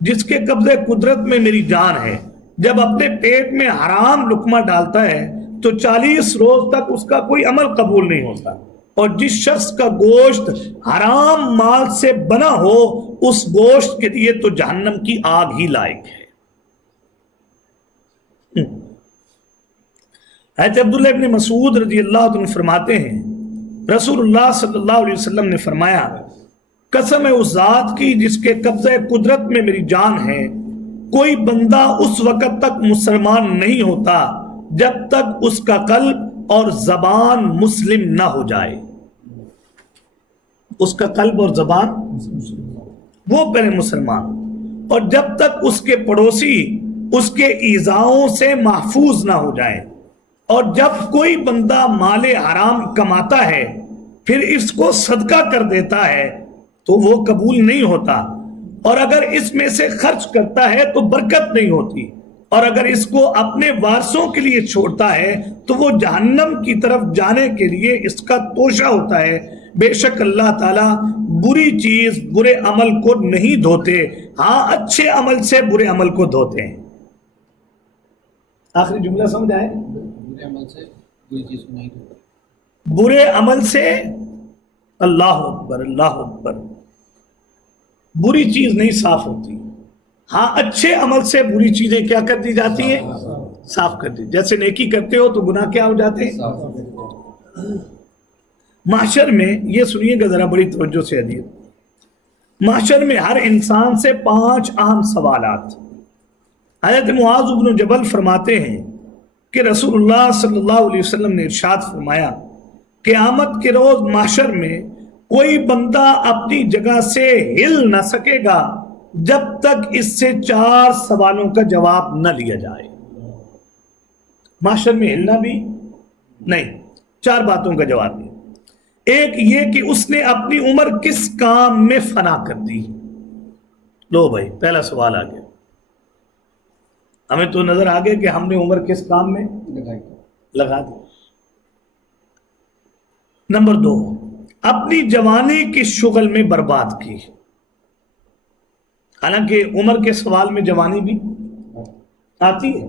جس کے قبضے قدرت میں میری جان ہے، جب اپنے پیٹ میں حرام لقمہ ڈالتا ہے تو 40 روز تک اس کا کوئی عمل قبول نہیں ہوتا، اور جس شخص کا گوشت حرام مال سے بنا ہو اس گوشت کے لیے تو جہنم کی آگ ہی لائق ہے۔ حضرت عبداللہ ابن مسعود رضی اللہ عنہ فرماتے ہیں، رسول اللہ صلی اللہ علیہ وسلم نے فرمایا، قسم ہے اس ذات کی جس کے قبضہ قدرت میں میری جان ہے، کوئی بندہ اس وقت تک مسلمان نہیں ہوتا جب تک اس کا قلب اور زبان مسلم نہ ہو جائے۔ اس کا قلب اور زبان وہ پہلے مسلمان، اور جب تک اس کے پڑوسی اس کے ایذاؤں سے محفوظ نہ ہو جائے۔ اور جب کوئی بندہ مال حرام کماتا ہے پھر اس کو صدقہ کر دیتا ہے تو وہ قبول نہیں ہوتا، اور اگر اس میں سے خرچ کرتا ہے تو برکت نہیں ہوتی، اور اگر اس کو اپنے وارثوں کے لیے چھوڑتا ہے تو وہ جہنم کی طرف جانے کے لیے اس کا توشہ ہوتا ہے۔ بے شک اللہ تعالیٰ بری چیز برے عمل کو نہیں دھوتے، ہاں اچھے عمل سے برے عمل کو دھوتے ہیں۔ آخری جملہ سمجھ آئے؟ برے عمل سے کوئی چیز کو نہیں دھوتا، برے عمل سے، اللہ اکبر اللہ اکبر، بری چیز نہیں صاف ہوتی، ہاں اچھے عمل سے بری چیزیں کیا کر دی جاتی ہیں؟ صاف کر دی۔ جیسے نیکی کرتے ہو تو گناہ کیا ہو جاتے ہیں؟ محشر میں، یہ سنیے گا ذرا بڑی توجہ سے حدیث، محشر میں ہر انسان سے 5 اہم سوالات۔ حضرت معاذ بن جبل فرماتے ہیں کہ رسول اللہ صلی اللہ علیہ وسلم نے ارشاد فرمایا، قیامت کے روز محشر میں کوئی بندہ اپنی جگہ سے ہل نہ سکے گا جب تک اس سے 4 سوالوں کا جواب نہ لیا جائے. محشر میں ہلنا بھی نہیں، 4 باتوں کا جواب دیا. ایک یہ کہ اس نے اپنی عمر کس کام میں فنا کر دی. لو بھائی پہلا سوال آ گیا، ہمیں تو نظر آ گیا کہ ہم نے عمر کس کام میں لگا دی. نمبر 2، اپنی جوانی کی شغل میں برباد کی. حالانکہ عمر کے سوال میں جوانی بھی آتی ہے،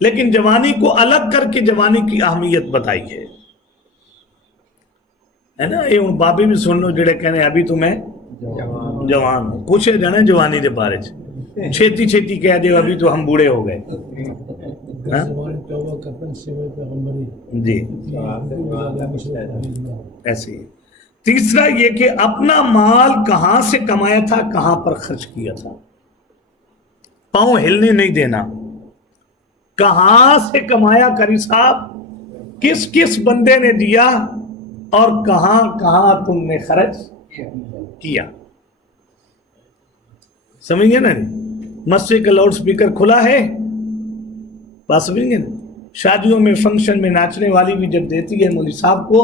لیکن جوانی کو الگ کر کے جوانی کی اہمیت بتائی ہے نا. یہ بابے بھی سن لو جڑے کہنے ابھی تو میں جوان ہوں، پوچھے جانا جوانی دے بارے چھیتی چھیتی کہہ دے ابھی تو ہم بوڑھے ہو گئے. جی ایسے ہی. تیسرا یہ کہ اپنا مال کہاں سے کمایا تھا، کہاں پر خرچ کیا تھا. پاؤں ہلنے نہیں دینا. کہاں سے کمایا قاری صاحب، کس کس بندے نے دیا اور کہاں کہاں تم نے خرچ کیا. سمجھ گئے نا؟ مسجد کا لاؤڈ سپیکر کھلا ہے، بات سمجھ گئے نا. شادیوں میں فنکشن میں ناچنے والی بھی جب دیتی ہے مولوی صاحب کو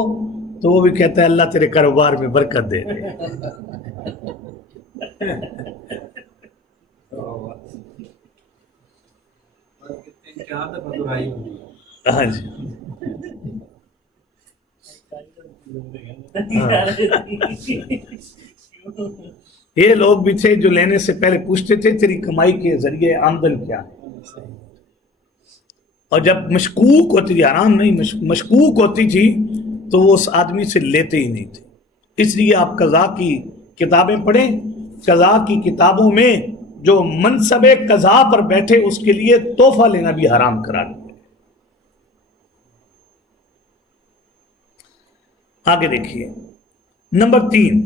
تو وہ بھی کہتا ہے اللہ تیرے کاروبار میں برکت دے. ہاں جی. یہ لوگ بھی تھے جو لینے سے پہلے پوچھتے تھے تیری کمائی کے ذریعے آمدن کیا ہے، اور جب مشکوک ہوتی تھی، حرام نہیں مشکوک ہوتی تھی تو وہ اس آدمی سے لیتے ہی نہیں تھے. اس لیے آپ قضا کی کتابیں پڑھیں. قضا کی کتابوں میں جو منصب قضا پر بیٹھے اس کے لیے تحفہ لینا بھی حرام قرار دیا. آگے دیکھیے. نمبر 3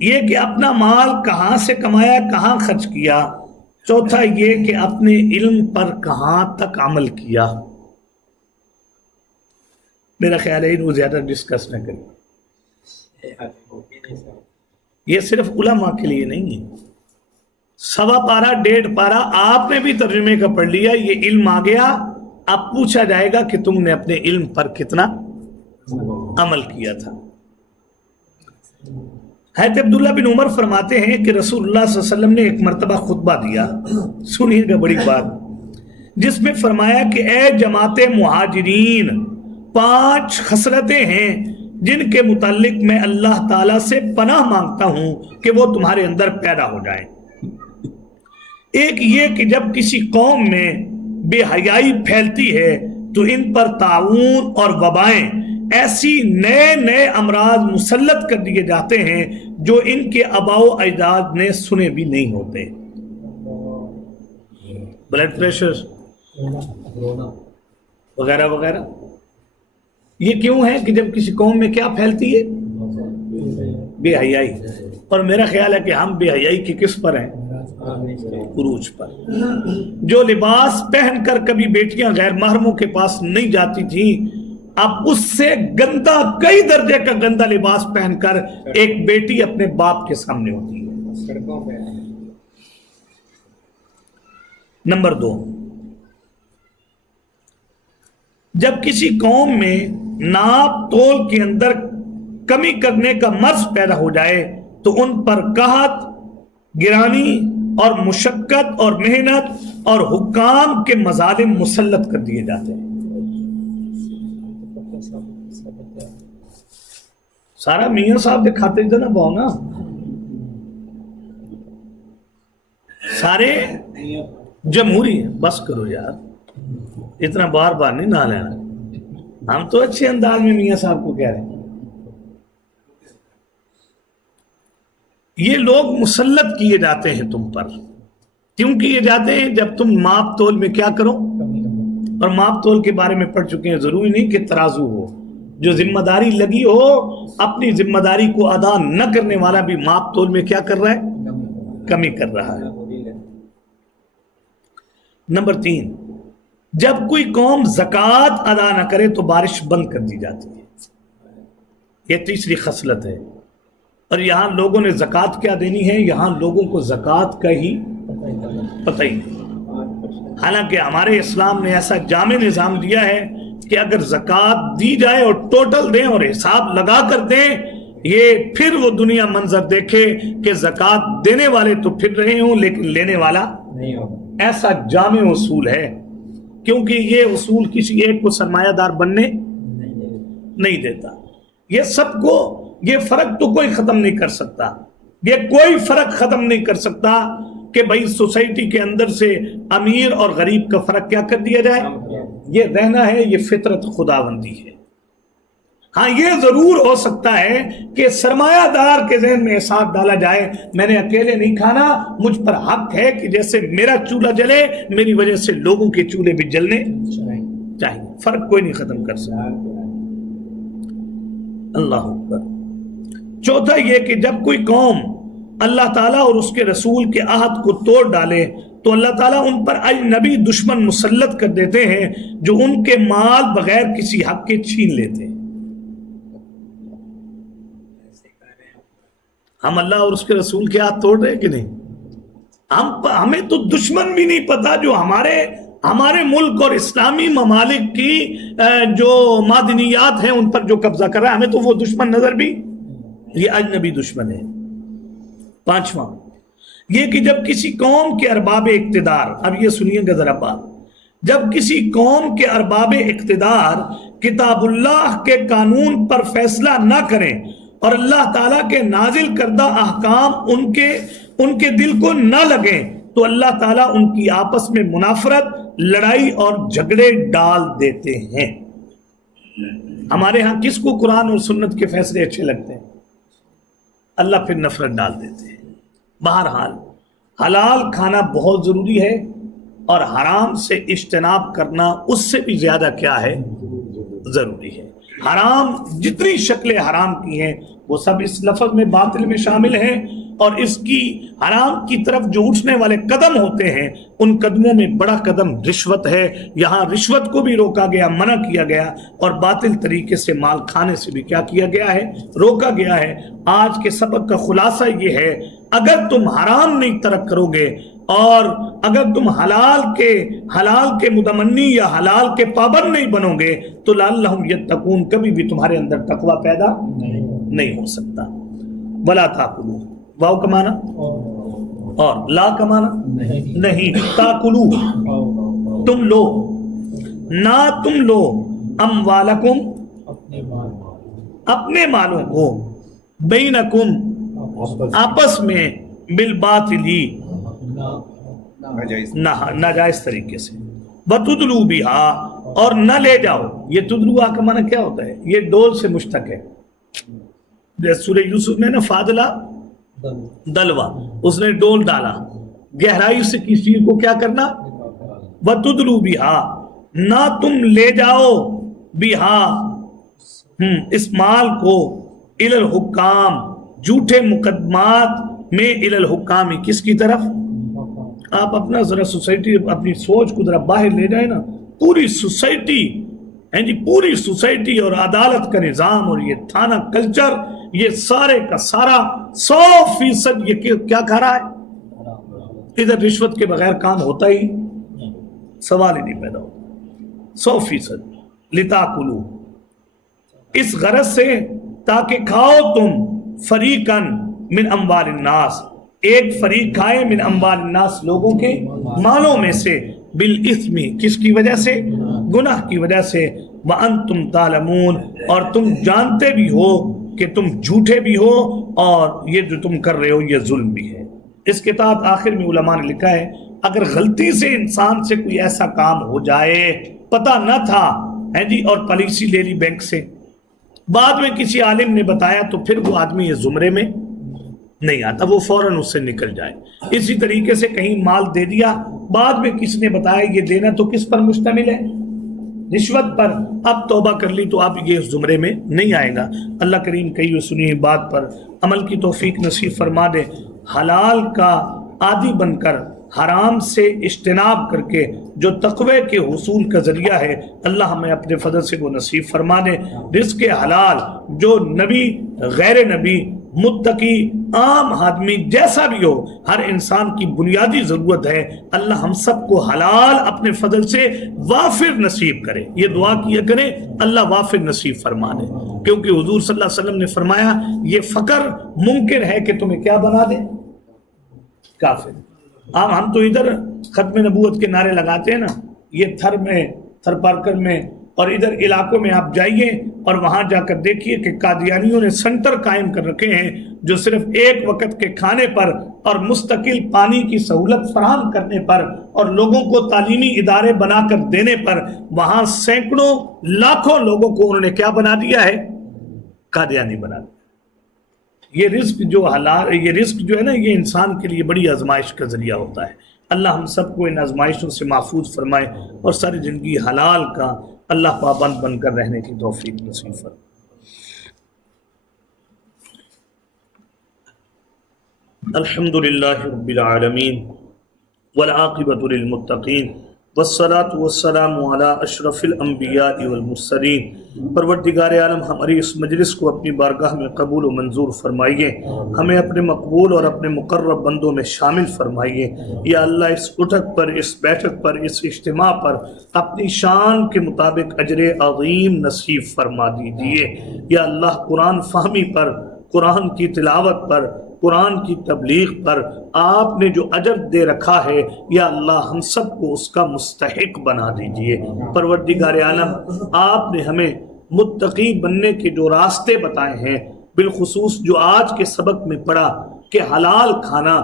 یہ کہ اپنا مال کہاں سے کمایا، کہاں خرچ کیا. چوتھا یہ کہ اپنے علم پر کہاں تک عمل کیا. میرا خیال ہے وہ زیادہ ڈسکس نہ کریں. یہ صرف علماء کے لیے نہیں ہے. 1.25 پارہ 1.5 پارہ آپ نے بھی ترجمے کا پڑھ لیا، یہ علم آ گیا. اب پوچھا جائے گا کہ تم نے اپنے علم پر کتنا عمل کیا تھا. حضرت عبداللہ بن عمر فرماتے ہیں کہ رسول اللہ صلی اللہ علیہ وسلم نے ایک مرتبہ خطبہ دیا، سنیے گا بڑی بات، جس میں فرمایا کہ اے جماعت مہاجرین، 5 خصلتیں ہیں جن کے متعلق میں اللہ تعالیٰ سے پناہ مانگتا ہوں کہ وہ تمہارے اندر پیدا ہو جائیں. ایک یہ کہ جب کسی قوم میں بے حیائی پھیلتی ہے تو ان پر طاعون اور وبائیں ایسی نئے امراض مسلط کر دیے جاتے ہیں جو ان کے آباء و اجداد نے سنے بھی نہیں ہوتے. بلڈ پریشر وغیرہ وغیرہ. یہ کیوں ہے کہ جب کسی قوم میں کیا پھیلتی ہے؟ بے حیائی. اور میرا خیال ہے کہ ہم بے حیائی کی کس پر ہیں؟ عروج پر. جو لباس پہن کر کبھی بیٹیاں غیر محرموں کے پاس نہیں جاتی تھیں، اب اس سے گندا، کئی درجے کا گندا لباس پہن کر ایک بیٹی اپنے باپ کے سامنے ہوتی ہے. نمبر 2، جب کسی قوم میں ناپ تول کے اندر کمی کرنے کا مرض پیدا ہو جائے تو ان پر قحط، گرانی اور مشقت اور محنت اور حکام کے مظالم مسلط کر دیے جاتے ہیں. سارا میاں صاحب دکھاتے تھے نا بہنا، سارے جمہوری. بس کرو یار، اتنا بار بار نہیں نہ لینا. ہم تو اچھے انداز میں میاں صاحب کو کہہ رہے ہیں. یہ لوگ مسلط کیے جاتے ہیں تم پر. کیوں کیے جاتے ہیں؟ جب تم ماپ تول میں کیا کرو، اور ماپ تول کے بارے میں پڑھ چکے ہیں. ضروری نہیں کہ ترازو ہو، جو ذمہ داری لگی ہو اپنی ذمہ داری کو ادا نہ کرنے والا بھی ماپ تول میں کیا کر رہا ہے؟ کمی کر رہا ہے. نمبر 3، جب کوئی قوم زکوٰۃ ادا نہ کرے تو بارش بند کر دی جاتی ہے. یہ تیسری خصلت ہے. اور یہاں لوگوں نے زکوٰۃ کیا دینی ہے؟ یہاں لوگوں کو زکوٰۃ کا ہی پتہ ہی نہیں. حالانکہ ہمارے اسلام نے ایسا جامع نظام دیا ہے کہ اگر زکوٰۃ دی جائے اور ٹوٹل دیں اور حساب لگا کر دیں، یہ پھر وہ دنیا منظر دیکھے کہ زکوٰۃ دینے والے تو پھر رہے ہوں لیکن لینے والا نہیں ہو. ایسا جامع اصول ہے، کیونکہ یہ اصول کسی ایک کو سرمایہ دار بننے نہیں دیتا. یہ سب کو، یہ فرق تو کوئی ختم نہیں کر سکتا. یہ کوئی فرق ختم نہیں کر سکتا کہ بھائی سوسائٹی کے اندر سے امیر اور غریب کا فرق کیا کر دیا جائے. یہ رہنا ہے، یہ فطرت خداوندی ہے. ہاں یہ ضرور ہو سکتا ہے کہ سرمایہ دار کے ذہن میں احساس ڈالا جائے میں نے اکیلے نہیں کھانا، مجھ پر حق ہے کہ جیسے میرا چولہا جلے میری وجہ سے لوگوں کے چولہے بھی جلنے چاہیے. فرق کوئی نہیں ختم کر سکتا. اللہ اکبر. چوتھا یہ کہ جب کوئی قوم اللہ تعالیٰ اور اس کے رسول کے عہد کو توڑ ڈالے تو اللہ تعالیٰ ان پر اجنبی دشمن مسلط کر دیتے ہیں جو ان کے مال بغیر کسی حق کے چھین لیتے ہیں. ہم اللہ اور اس کے رسول کے ہاتھ توڑ رہے کہ نہیں؟ ہمیں تو دشمن بھی نہیں پتا جو ہمارے ملک اور اسلامی ممالک کی جو معدنیات ہیں ان پر جو قبضہ کر رہا ہے، ہمیں تو وہ دشمن نظر بھی، یہ اجنبی دشمن ہے. پانچواں یہ کہ جب کسی قوم کے ارباب اقتدار، اب یہ سنیے گا ذرا بات، جب کسی قوم کے ارباب اقتدار کتاب اللہ کے قانون پر فیصلہ نہ کریں اور اللہ تعالیٰ کے نازل کردہ احکام ان کے دل کو نہ لگیں تو اللہ تعالیٰ ان کی آپس میں منافرت، لڑائی اور جھگڑے ڈال دیتے ہیں. ہمارے ہاں کس کو قرآن اور سنت کے فیصلے اچھے لگتے ہیں؟ اللہ پھر نفرت ڈال دیتے ہیں. بہرحال حلال کھانا بہت ضروری ہے اور حرام سے اجتناب کرنا اس سے بھی زیادہ کیا ہے؟ ضروری ہے. حرام جتنی شکلیں حرام کی ہیں وہ سب اس لفظ میں باطل میں شامل ہیں، اور اس کی حرام کی طرف جو اٹھنے والے قدم ہوتے ہیں ان قدموں میں بڑا قدم رشوت ہے. یہاں رشوت کو بھی روکا گیا، منع کیا گیا، اور باطل طریقے سے مال کھانے سے بھی کیا کیا گیا ہے؟ روکا گیا ہے. آج کے سبق کا خلاصہ یہ ہے، اگر تم حرام نہیں ترک کرو گے اور اگر تم حلال کے متمنی یا حلال کے پابند نہیں بنو گے تو لعلہم یتقون، کبھی بھی تمہارے اندر تقوی پیدا نہیں ہو سکتا. ولا تاکلوا، واو کا معنی اور لا کا معنی نہیں، تاکلوا تم لو، نہ تم لو، اموالکم اپنے مالوں کو، بینکم آپس میں، بالباطلی ناجائز طریقے سے، وتدلوا بہا اور نہ لے جاؤ. یہ تدلوا کا معنی کیا ہوتا ہے؟ یہ ڈول سے مشتق ہے. سورہ یوسف میں نا فاضلہ دلوا، اس نے ڈول ڈالا، گہرائی سے کسی چیز کو کیا کرنا، وتدلوا بہا، نہ تم لے جاؤ، بہا اس مال کو، الی الحکام جھوٹے مقدمات میں، الی الحکام کس کی طرف؟ آپ اپنا ذرا سوسائٹی، اپنی سوچ کو ذرا باہر لے جائیں نا. پوری سوسائٹی پوری سوسائٹی اور عدالت کا نظام اور یہ تھانہ کلچر، یہ سارے کا سارا 100% یہ کیا کھا رہا ہے؟ ادھر رشوت کے بغیر کام ہوتا ہی سوال ہی نہیں پیدا ہوتا. 100% لتاکلوا، اس غرض سے تاکہ کھاؤ تم، فریقاً من اموال الناس، ایک فریق کھائے، من اموال الناس لوگوں کے مالوں میں سے، بالاثم کس کی وجہ سے؟ گناہ کی وجہ سے، وانتم تعلمون اور تم جانتے بھی ہو کہ تم جھوٹے بھی ہو اور یہ جو تم کر رہے ہو یہ ظلم بھی ہے. اس کے تحت آخر میں علماء نے لکھا ہے اگر غلطی سے انسان سے کوئی ایسا کام ہو جائے، پتہ نہ تھا اور پالیسی لے لی بینک سے، بعد میں کسی عالم نے بتایا تو پھر وہ آدمی یہ زمرے میں نہیں آتا، وہ فوراً اس سے نکل جائے. اسی طریقے سے کہیں مال دے دیا، بعد میں کسی نے بتایا یہ دینا تو کس پر مشتمل ہے؟ رشوت پر. اب توبہ کر لی تو اب یہ زمرے میں نہیں آئے گا. اللہ کریم کہی ہوئی سنی ہوئی بات پر عمل کی توفیق نصیب فرما دے. حلال کا عادی بن کر حرام سے اجتناب کر کے جو تقوی کے حصول کا ذریعہ ہے، اللہ ہمیں اپنے فضل سے وہ نصیب فرما دے۔ رزق حلال جو نبی، غیر نبی، متقی، عام آدمی جیسا بھی ہو، ہر انسان کی بنیادی ضرورت ہے، اللہ ہم سب کو حلال اپنے فضل سے وافر نصیب کرے۔ یہ دعا کیا کرے، اللہ وافر نصیب فرما دے، کیونکہ حضور صلی اللہ علیہ وسلم نے فرمایا یہ فقر ممکن ہے کہ تمہیں کیا بنا دے؟ کافر۔ ہم تو ادھر ختم نبوت کے نعرے لگاتے ہیں نا، یہ تھر میں، تھر پارکر میں اور ادھر علاقوں میں آپ جائیے اور وہاں جا کر دیکھیے کہ قادیانیوں نے سنٹر قائم کر رکھے ہیں جو صرف ایک وقت کے کھانے پر اور مستقل پانی کی سہولت فراہم کرنے پر اور لوگوں کو تعلیمی ادارے بنا کر دینے پر وہاں سینکڑوں لاکھوں لوگوں کو انہوں نے کیا بنا دیا ہے؟ قادیانی بنا دیا۔ یہ رزق جو حلال، یہ رزق جو ہے نا، یہ انسان کے لیے بڑی آزمائش کا ذریعہ ہوتا ہے۔ اللہ ہم سب کو ان آزمائشوں سے محفوظ فرمائے اور ساری زندگی حلال کا اللہ پابند بن کر رہنے کی توفیق نصیب فرمائے۔ الحمدللہ رب العالمین والعاقبۃ للمتقین والصلاة والسلام علی اشرف الانبیاء والمرسلین۔ پروردگار عالم ہماری اس مجلس کو اپنی بارگاہ میں قبول و منظور فرمائیے، ہمیں اپنے مقبول اور اپنے مقرب بندوں میں شامل فرمائیے۔ یا اللہ اس اٹھک پر، اس بیٹھک پر، اس اجتماع پر اپنی شان کے مطابق اجر عظیم نصیب فرما دیجیے۔ یا اللہ قرآن فہمی پر، قرآن کی تلاوت پر، قرآن کی تبلیغ پر آپ نے جو اجر دے رکھا ہے، یا اللہ ہم سب کو اس کا مستحق بنا دیجئے۔ پروردگار عالم آپ نے ہمیں متقی بننے کے جو راستے بتائے ہیں، بالخصوص جو آج کے سبق میں پڑھا کہ حلال کھانا،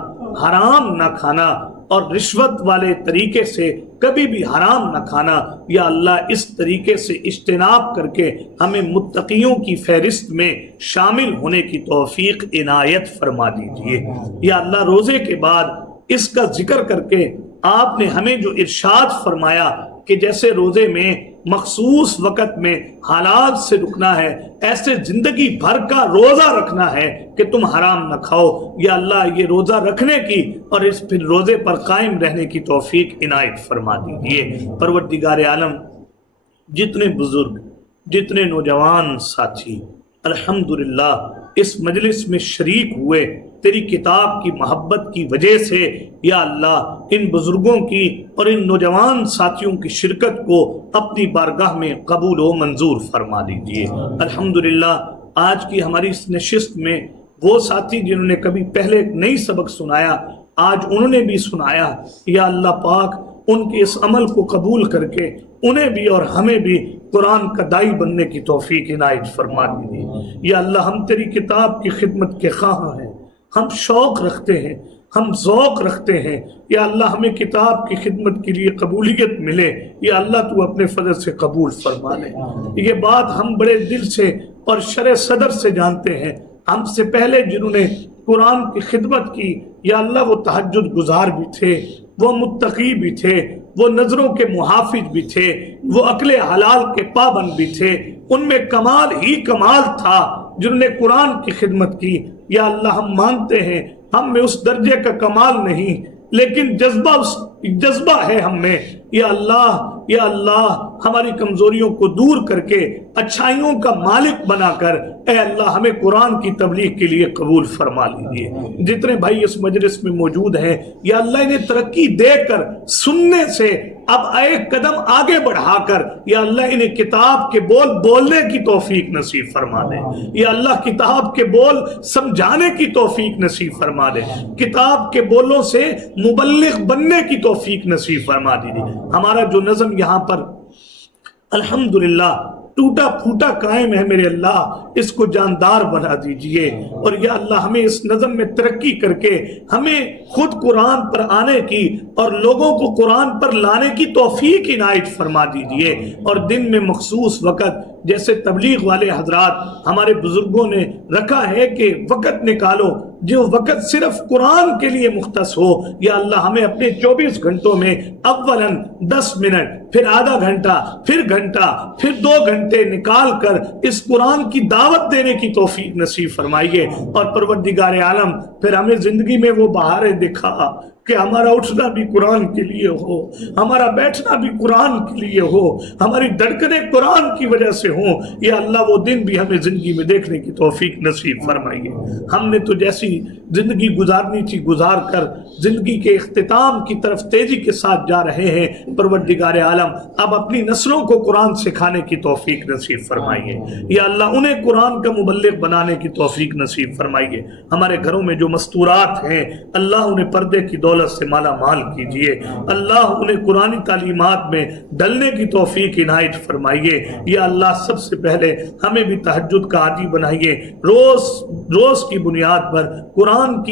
حرام نہ کھانا اور رشوت والے طریقے سے کبھی بھی حرام نہ کھانا، یا اللہ اس طریقے سے اجتناب کر کے ہمیں متقیوں کی فہرست میں شامل ہونے کی توفیق عنایت فرما دیجئے۔ یا اللہ روزے کے بعد اس کا ذکر کر کے آپ نے ہمیں جو ارشاد فرمایا کہ جیسے روزے میں مخصوص وقت میں حلال سے رکنا ہے، ایسے زندگی بھر کا روزہ رکھنا ہے کہ تم حرام نہ کھاؤ۔ یا اللہ یہ روزہ رکھنے کی اور اس پھر روزے پر قائم رہنے کی توفیق عنایت فرما دیجیے۔ پروردگار عالم جتنے بزرگ، جتنے نوجوان ساتھی الحمدللہ اس مجلس میں شریک ہوئے تیری کتاب کی محبت کی وجہ سے، یا اللہ ان بزرگوں کی اور ان نوجوان ساتھیوں کی شرکت کو اپنی بارگاہ میں قبول و منظور فرما دیجیے۔ الحمدللہ آج کی ہماری اس نشست میں وہ ساتھی جنہوں نے کبھی پہلے نئی سبق سنایا، آج انہوں نے بھی سنایا، یا اللہ پاک ان کے اس عمل کو قبول کر کے انہیں بھی اور ہمیں بھی قرآن کا دائی بننے کی توفیق عنایت فرما دیجیے۔ یا اللہ ہم تیری کتاب کی خدمت کے خواہاں ہیں، ہم شوق رکھتے ہیں، ہم ذوق رکھتے ہیں، یا اللہ ہمیں کتاب کی خدمت کے لیے قبولیت ملے، یا اللہ تو اپنے فضل سے قبول فرما لے۔ یہ بات ہم بڑے دل سے اور شرح صدر سے جانتے ہیں، ہم سے پہلے جنہوں نے قرآن کی خدمت کی، یا اللہ وہ تہجد گزار بھی تھے، وہ متقی بھی تھے، وہ نظروں کے محافظ بھی تھے، وہ عقل حلال کے پابند بھی تھے، ان میں کمال ہی کمال تھا جنہوں نے قرآن کی خدمت کی۔ یا اللہ ہم مانتے ہیں ہم میں اس درجے کا کمال نہیں، لیکن جذبہ ہے ہم میں۔ یا اللہ ہماری کمزوریوں کو دور کر کے اچھائیوں کا مالک بنا کر اے اللہ ہمیں قرآن کی تبلیغ کے لیے قبول فرما لیجیے۔ جتنے بھائی اس مجلس میں موجود ہیں، یا اللہ انہیں ترقی دے کر سننے سے اب ایک قدم آگے بڑھا کر یا اللہ انہیں کتاب کے بول بولنے کی توفیق نصیب فرما دے، یا اللہ کتاب کے بول سمجھانے کی توفیق نصیب فرما دے، کتاب کے بولوں سے مبلغ بننے کی توفیق نصیب فرما دیجیے۔ ہمارا جو نظم یہاں پر الحمدللہ ٹوٹا پھوٹا قائم ہے، میرے اللہ اس کو جاندار بنا دیجئے، اور یا اللہ ہمیں اس نظم میں ترقی کر کے ہمیں خود قرآن پر آنے کی اور لوگوں کو قرآن پر لانے کی توفیق عنایت فرما دیجئے، اور دن میں مخصوص وقت جیسے تبلیغ والے حضرات ہمارے بزرگوں نے رکھا ہے کہ وقت نکالو جو وقت صرف قرآن کے لیے مختص ہو، یا اللہ ہمیں اپنے 24 گھنٹوں میں اولاً 10 منٹ، پھر آدھا گھنٹہ، پھر 2 گھنٹے نکال کر اس قرآن کی دعوت دینے کی توفیق نصیب فرمائیے، اور پروردگار عالم پھر ہمیں زندگی میں وہ بہاریں دکھا کہ ہمارا اٹھنا بھی قرآن کے لیے ہو، ہمارا بیٹھنا بھی قرآن کے لیے ہو، ہماری دھڑکنیں قرآن کی وجہ سے ہوں۔ یا اللہ وہ دن بھی ہمیں زندگی میں دیکھنے کی توفیق نصیب فرمائیے۔ ہم نے تو جیسی زندگی گزارنی تھی گزار کر زندگی کے اختتام کی طرف تیزی کے ساتھ جا رہے ہیں، پروردگار عالم اب اپنی نسلوں کو قرآن سکھانے کی توفیق نصیب فرمائیے۔ یا اللہ انہیں قرآن کا مبلغ بنانے کی توفیق نصیب فرمائیے۔ ہمارے گھروں میں جو مستورات ہیں اللہ انہیں پردے کی دولت سے مالا مال کیجئے، اللہ انہیں قرآنی تعلیمات میں ڈلنے کی توفیق عنایت فرمائیے۔ یا اللہ سب سے پہلے ہمیں بھی تہجد کا عادی بنائیے، روز کی بنیاد پر قرآن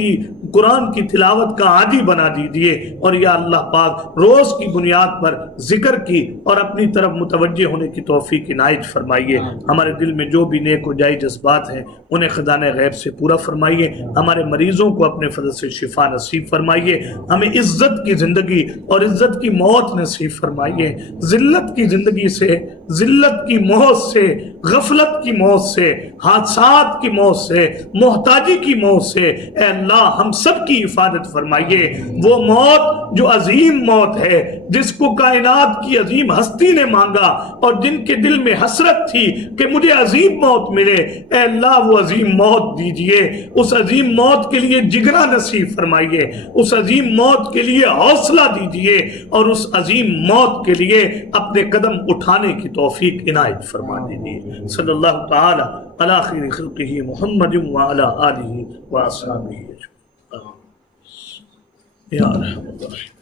کی تلاوت کا عادی بنا دیجئے، اور یا اللہ پاک روز کی بنیاد پر ذکر کی اور اپنی طرف متوجہ ہونے کی توفیق عنایت فرمائیے۔ ہمارے دل میں جو بھی نیک و جائز جذبات ہیں انہیں خزانہ غیب سے پورا فرمائیے، ہمارے مریضوں کو اپنے فضل سے شفا نصیب فرمائیے، ہمیں عزت کی زندگی اور عزت کی موت نصیب فرمائیے، ذلت کی زندگی سے، ذلت کی موت سے، غفلت کی موت سے، حادثات کی موت سے، محتاجی کی موت سے اے اللہ ہم سب کی حفاظت فرمائیے۔ وہ موت جو عظیم موت ہے، جس کو کائنات کی عظیم ہستی نے مانگا اور جن کے دل میں حسرت تھی کہ مجھے عظیم موت ملے، اے اللہ وہ عظیم موت دیجئے، اس عظیم موت کے لیے جگرہ نصیب فرمائیے، اس عظیم موت کے لیے حوصلہ دیجئے، اور اس عظیم موت کے لیے اپنے قدم اٹھانے کی توفیق عنایت فرما دیجئے۔ صلی اللہ تعالی علی خیر خلقہ محمد وعلی آلہ واصحابہ اجمعین۔ یا ارحم الراحمین۔